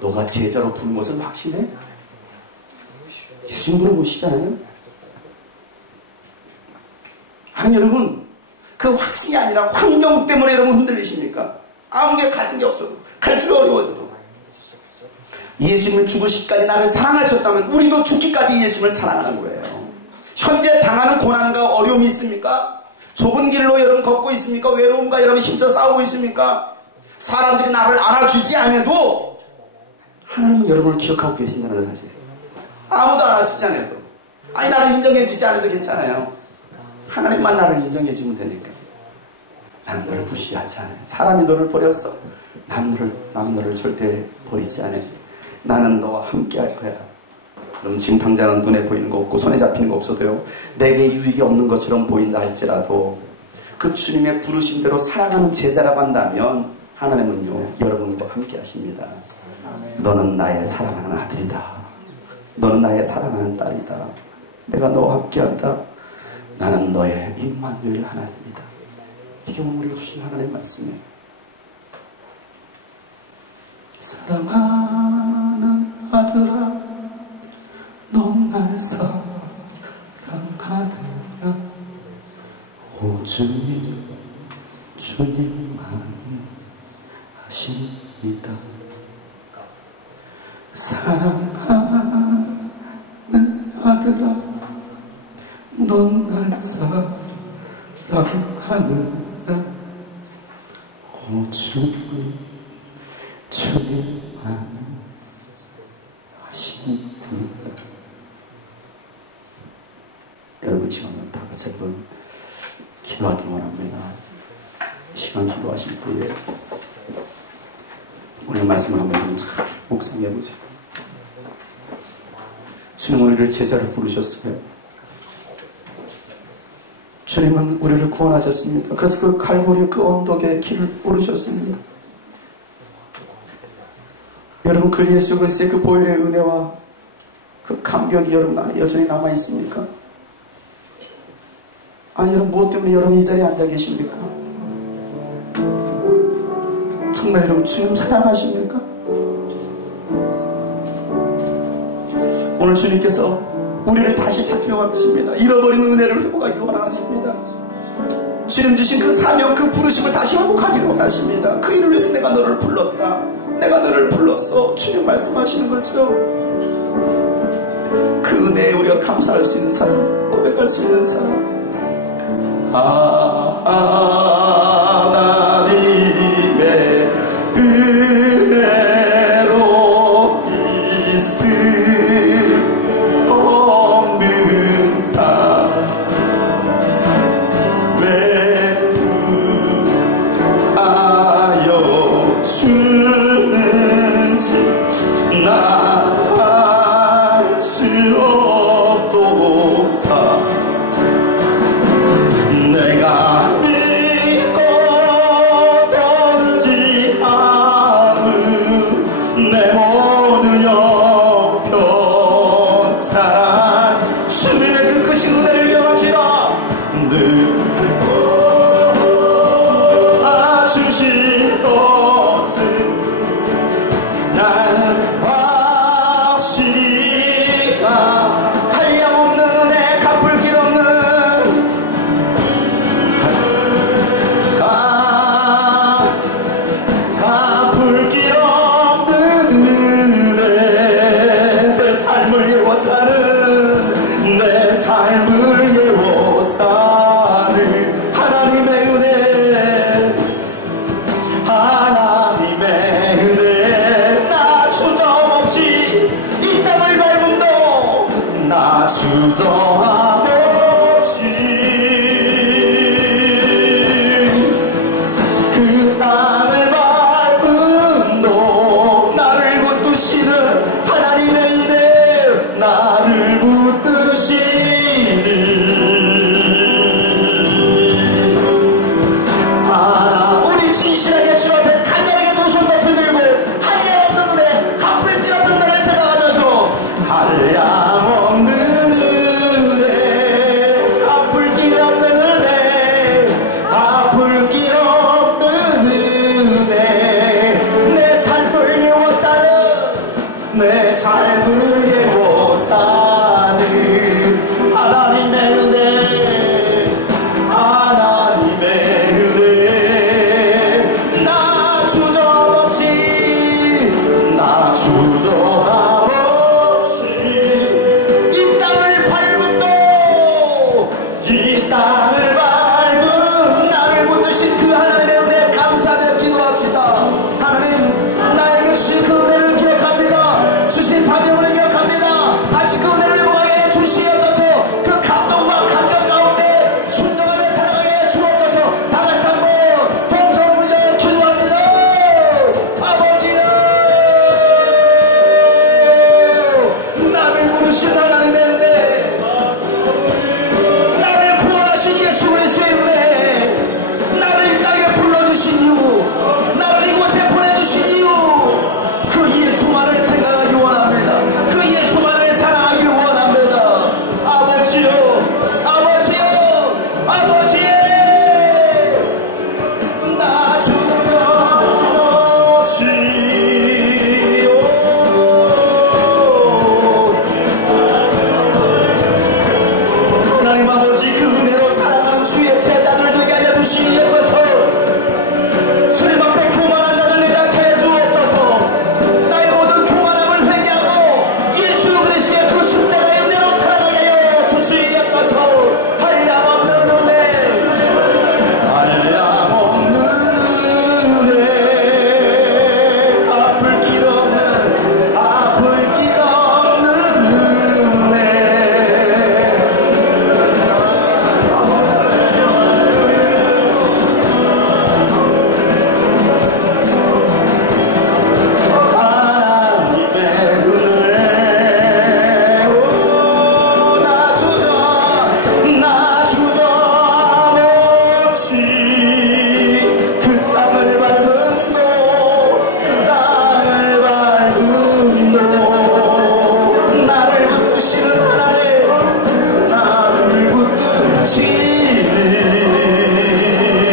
너가 제자로 부른 것을 확신해? 예수님 물어보시잖아요. 하나님, 여러분, 그 확신이 아니라 환경 때문에 여러분 흔들리십니까? 아무 게 가진 게 없어도, 갈수록 어려워져도. 예수님은 죽으시기까지 나를 사랑하셨다면 우리도 죽기까지 예수님을 사랑하는 거예요. 현재 당하는 고난과 어려움이 있습니까? 좁은 길로 여러분 걷고 있습니까? 외로움과 여러분 힘써 싸우고 있습니까? 사람들이 나를 알아주지 않아도 하나님은 여러분을 기억하고 계신다는 사실. 아무도 알아주지 않아도, 아니 나를 인정해주지 않아도 괜찮아요. 하나님만 나를 인정해주면 되니까. 나는 너를 무시하지 않아요. 사람이 너를 버렸어. 나는 너를 절대 버리지 않아요. 나는 너와 함께 할 거야. 그럼 지금 당장은 눈에 보이는 거 없고 손에 잡히는 거 없어도요, 내게 유익이 없는 것처럼 보인다 할지라도 그 주님의 부르심대로 살아가는 제자라고 한다면 하나님은요, 여러분과 함께 하십니다. 너는 나의 사랑하는 아들이다. 너는 나의 사랑하는 딸이다. 내가 너와 함께한다. 나는 너의 임마누엘 하나님이다. 이게 우리가 주신 하나님의 말씀이에요. 사랑하는 아들아, 넌 날 사랑하느냐? 오 주님만이 하십니다. 사랑하는 아들아, 넌 날 사랑하느냐? 오 주님만이 하십니다. 여러분, 시간은 다 같이 한번 기도하기 원합니다. 시간 기도하실 때에 오늘 말씀을 한번 잘 묵상해 보세요. 주님, 우리를 제자를 부르셨어요. 주님은 우리를 구원하셨습니다. 그래서 그 갈보리 그 언덕의 길을 오르셨습니다. 여러분, 그 예수 그리스도의 그 보혈의 은혜와 그 감격이 여러분 안에 여전히 남아 있습니까? 아니, 여러분, 무엇 때문에 여러분 이 자리에 앉아 계십니까? 정말 여러분 주님 사랑하십니까? 오늘 주님께서 우리를 다시 찾기를 원하십니다. 잃어버린 은혜를 회복하기를 원하십니다. 주님 주신 그 사명, 그 부르심을 다시 회복하기를 원하십니다. 그 일을 위해서 내가 너를 불렀다. 내가 너를 불렀어. 주님 말씀하시는 거죠. 그 은혜에 우리가 감사할 수 있는 사람, 고백할 수 있는 사람. 하나님의 은혜로 있을 없는 삶 외부하여 주는지 나 알 수 없도다. 내가 믿고 떠지 않은 내 모든 형편 사랑 주님의 그 크신 은혜를 영합시다. 늘 주신 것은 나는 확실하 한량없는 은혜, 갚을 길 없는 갚을 길 없는 내 삶을 예고사는 하나님의 은혜 하나님의 은혜 나 주저없이 나 주저함 없이 이 땅을 밟음도 이 땅을 밟은 나를 붙드신 그 하나님의 은혜 감사하며 기도합시다. 하나님 나에게 주신 그 은혜를 기억합니다. 주신 사명을 기억합니다. 다시 그 은혜를 회복하게 주시옵소서. 그 감동과 감격 가운데 순종하며 살아가게 주옵소서. 다같이 한번 동서로 부르짖어 기도합니다. 아버지여 나를 부르신 하나님의 은혜 나를 구원하신 예수 그리스도의 은혜 나를 이 땅에 불러주신 이유 나를 이곳에 보내주신 이유 그 예수만을 생각하기 원합니다. 그 예수만을 사랑하기 원합니다. 아버지요 아버지요 아버지의 나 주저없이 하나님 아버지 그 은혜로 살아가는 주의 제자들 되게 하여 주시옵소서. 주님 앞에 교만한 자들 되지 않게 해 주옵소서. 나의 모든 교만함을 회개하고 예수 그리스도의 그 십자가의 은혜로 살아가게 하여 주시옵소서. 한량없는 은혜 한량없는 은혜 아플 길 없는 은혜 하나님의 은혜 나 주저함 없이 그 땅을 밟음도 나를 붙드시는 하나님 나를 붙드시는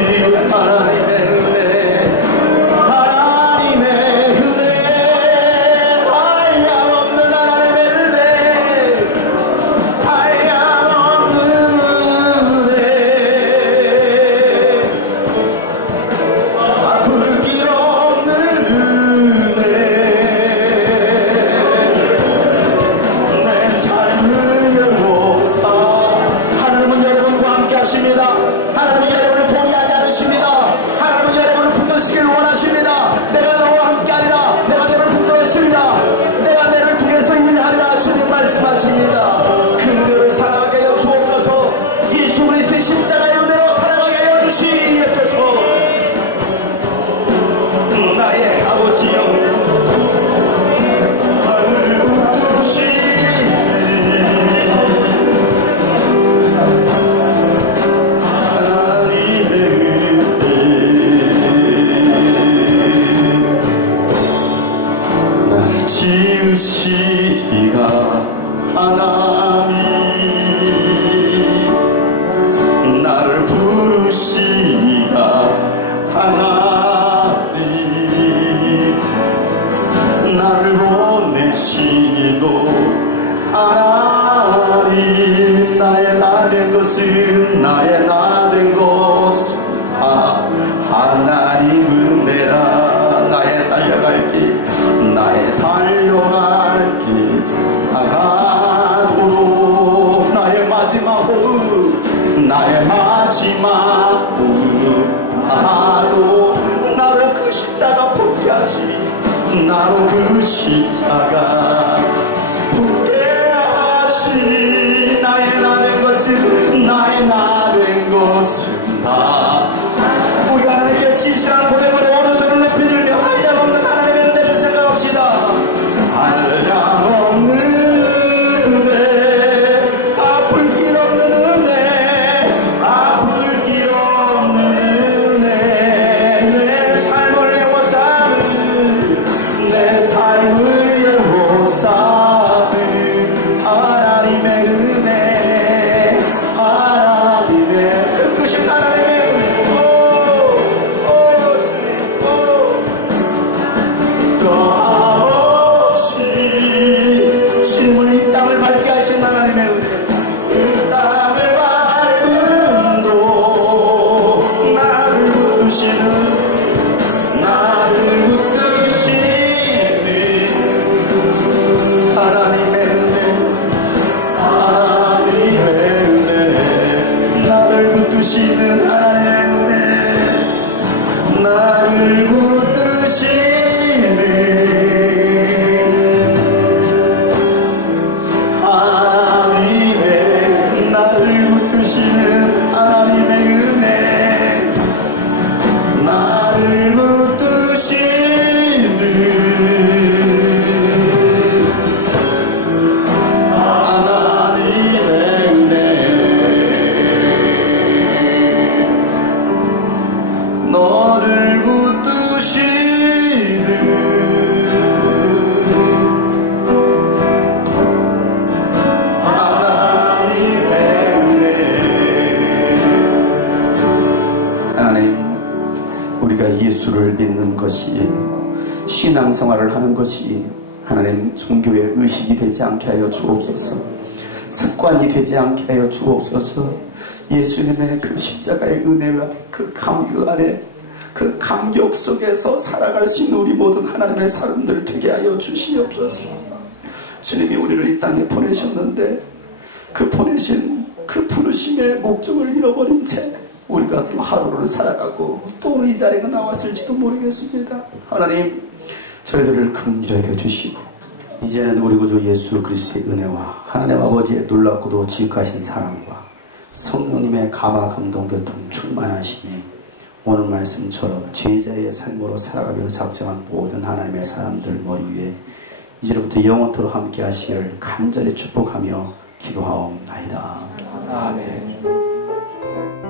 하나님의 은혜 하나님의 은혜 한량없는 하나님의 은혜 한량없는 은혜 아플 길 없는 은혜 내 삶을 열고서 하나님은 여러분과 함께 하십니다. 하나님은 여러분을 포기하지 않으십니다. 하나님은 여러분을 붙드시길 원하십니다. 내가 너와 함께하리라. 내가 너를 붙들었습니다. 내가 너를 통해서 있는 하리라. 주님 말씀하십니다. 그 은혜를 살아가게 하여 주옵소서. 예수 그리스도의 십자가의 은혜로 살아가게 하여 주시옵소서. 나의 아버지여 나를 붙드시는 하나님의 은혜 날 지으시기가 하나님 나를 부르시기가 하나님 나를 보내시기도 하나님 나의 나 된 것은 나의 나 된 것은 다 하나님 은혜라. 나의 달려갈 길 나의 달려갈 길 나가도록 나의 마지막 호흡 나의 마지막 호흡 다도 나로 그 십자가 붙게 하시니 나로 그 십자가 붙게 하시니 나의 나 된 것은 나의 나 된 것은 다 우리 하나님께 진실한 고백으로 오른손을 높이 들며 한량없는 하나님의 은혜를 생각합시다. 한량없는 은혜 아플 길 없는 은혜 아플 길 없는 은혜 내 삶을 예고사는 내 삶을 예고사는 하나님의 은혜 하나님의 끝끝이 하나님의 은혜 저함 없이 신앙생활을 하는 것이 하나님 종교의 의식이 되지 않게 하여 주옵소서. 습관이 되지 않게 하여 주옵소서. 예수님의 그 십자가의 은혜와 그 감격 안에 그 감격 속에서 살아갈 수 있는 우리 모든 하나님의 사람들 되게 하여 주시옵소서. 주님이 우리를 이 땅에 보내셨는데 그 보내신 그 부르심의 목적을 잃어버린 채 우리가 또 하루를 살아가고 또 오늘 이 자리가 나왔을지도 모르겠습니다. 하나님, 저희들을 긍휼히 여겨 주시고 이제는 우리 구주 예수 그리스도의 은혜와 하나님 아버지의 놀랍고도 지극하신 사랑과 성령님의 감화 감동 교통 충만하심이 오늘 말씀처럼 제자의 삶으로 살아가기로 작정한 모든 하나님의 사람들 머리 위에 이제부터 영원토록 함께 하시기를 간절히 축복하며 기도하옵나이다. 아멘.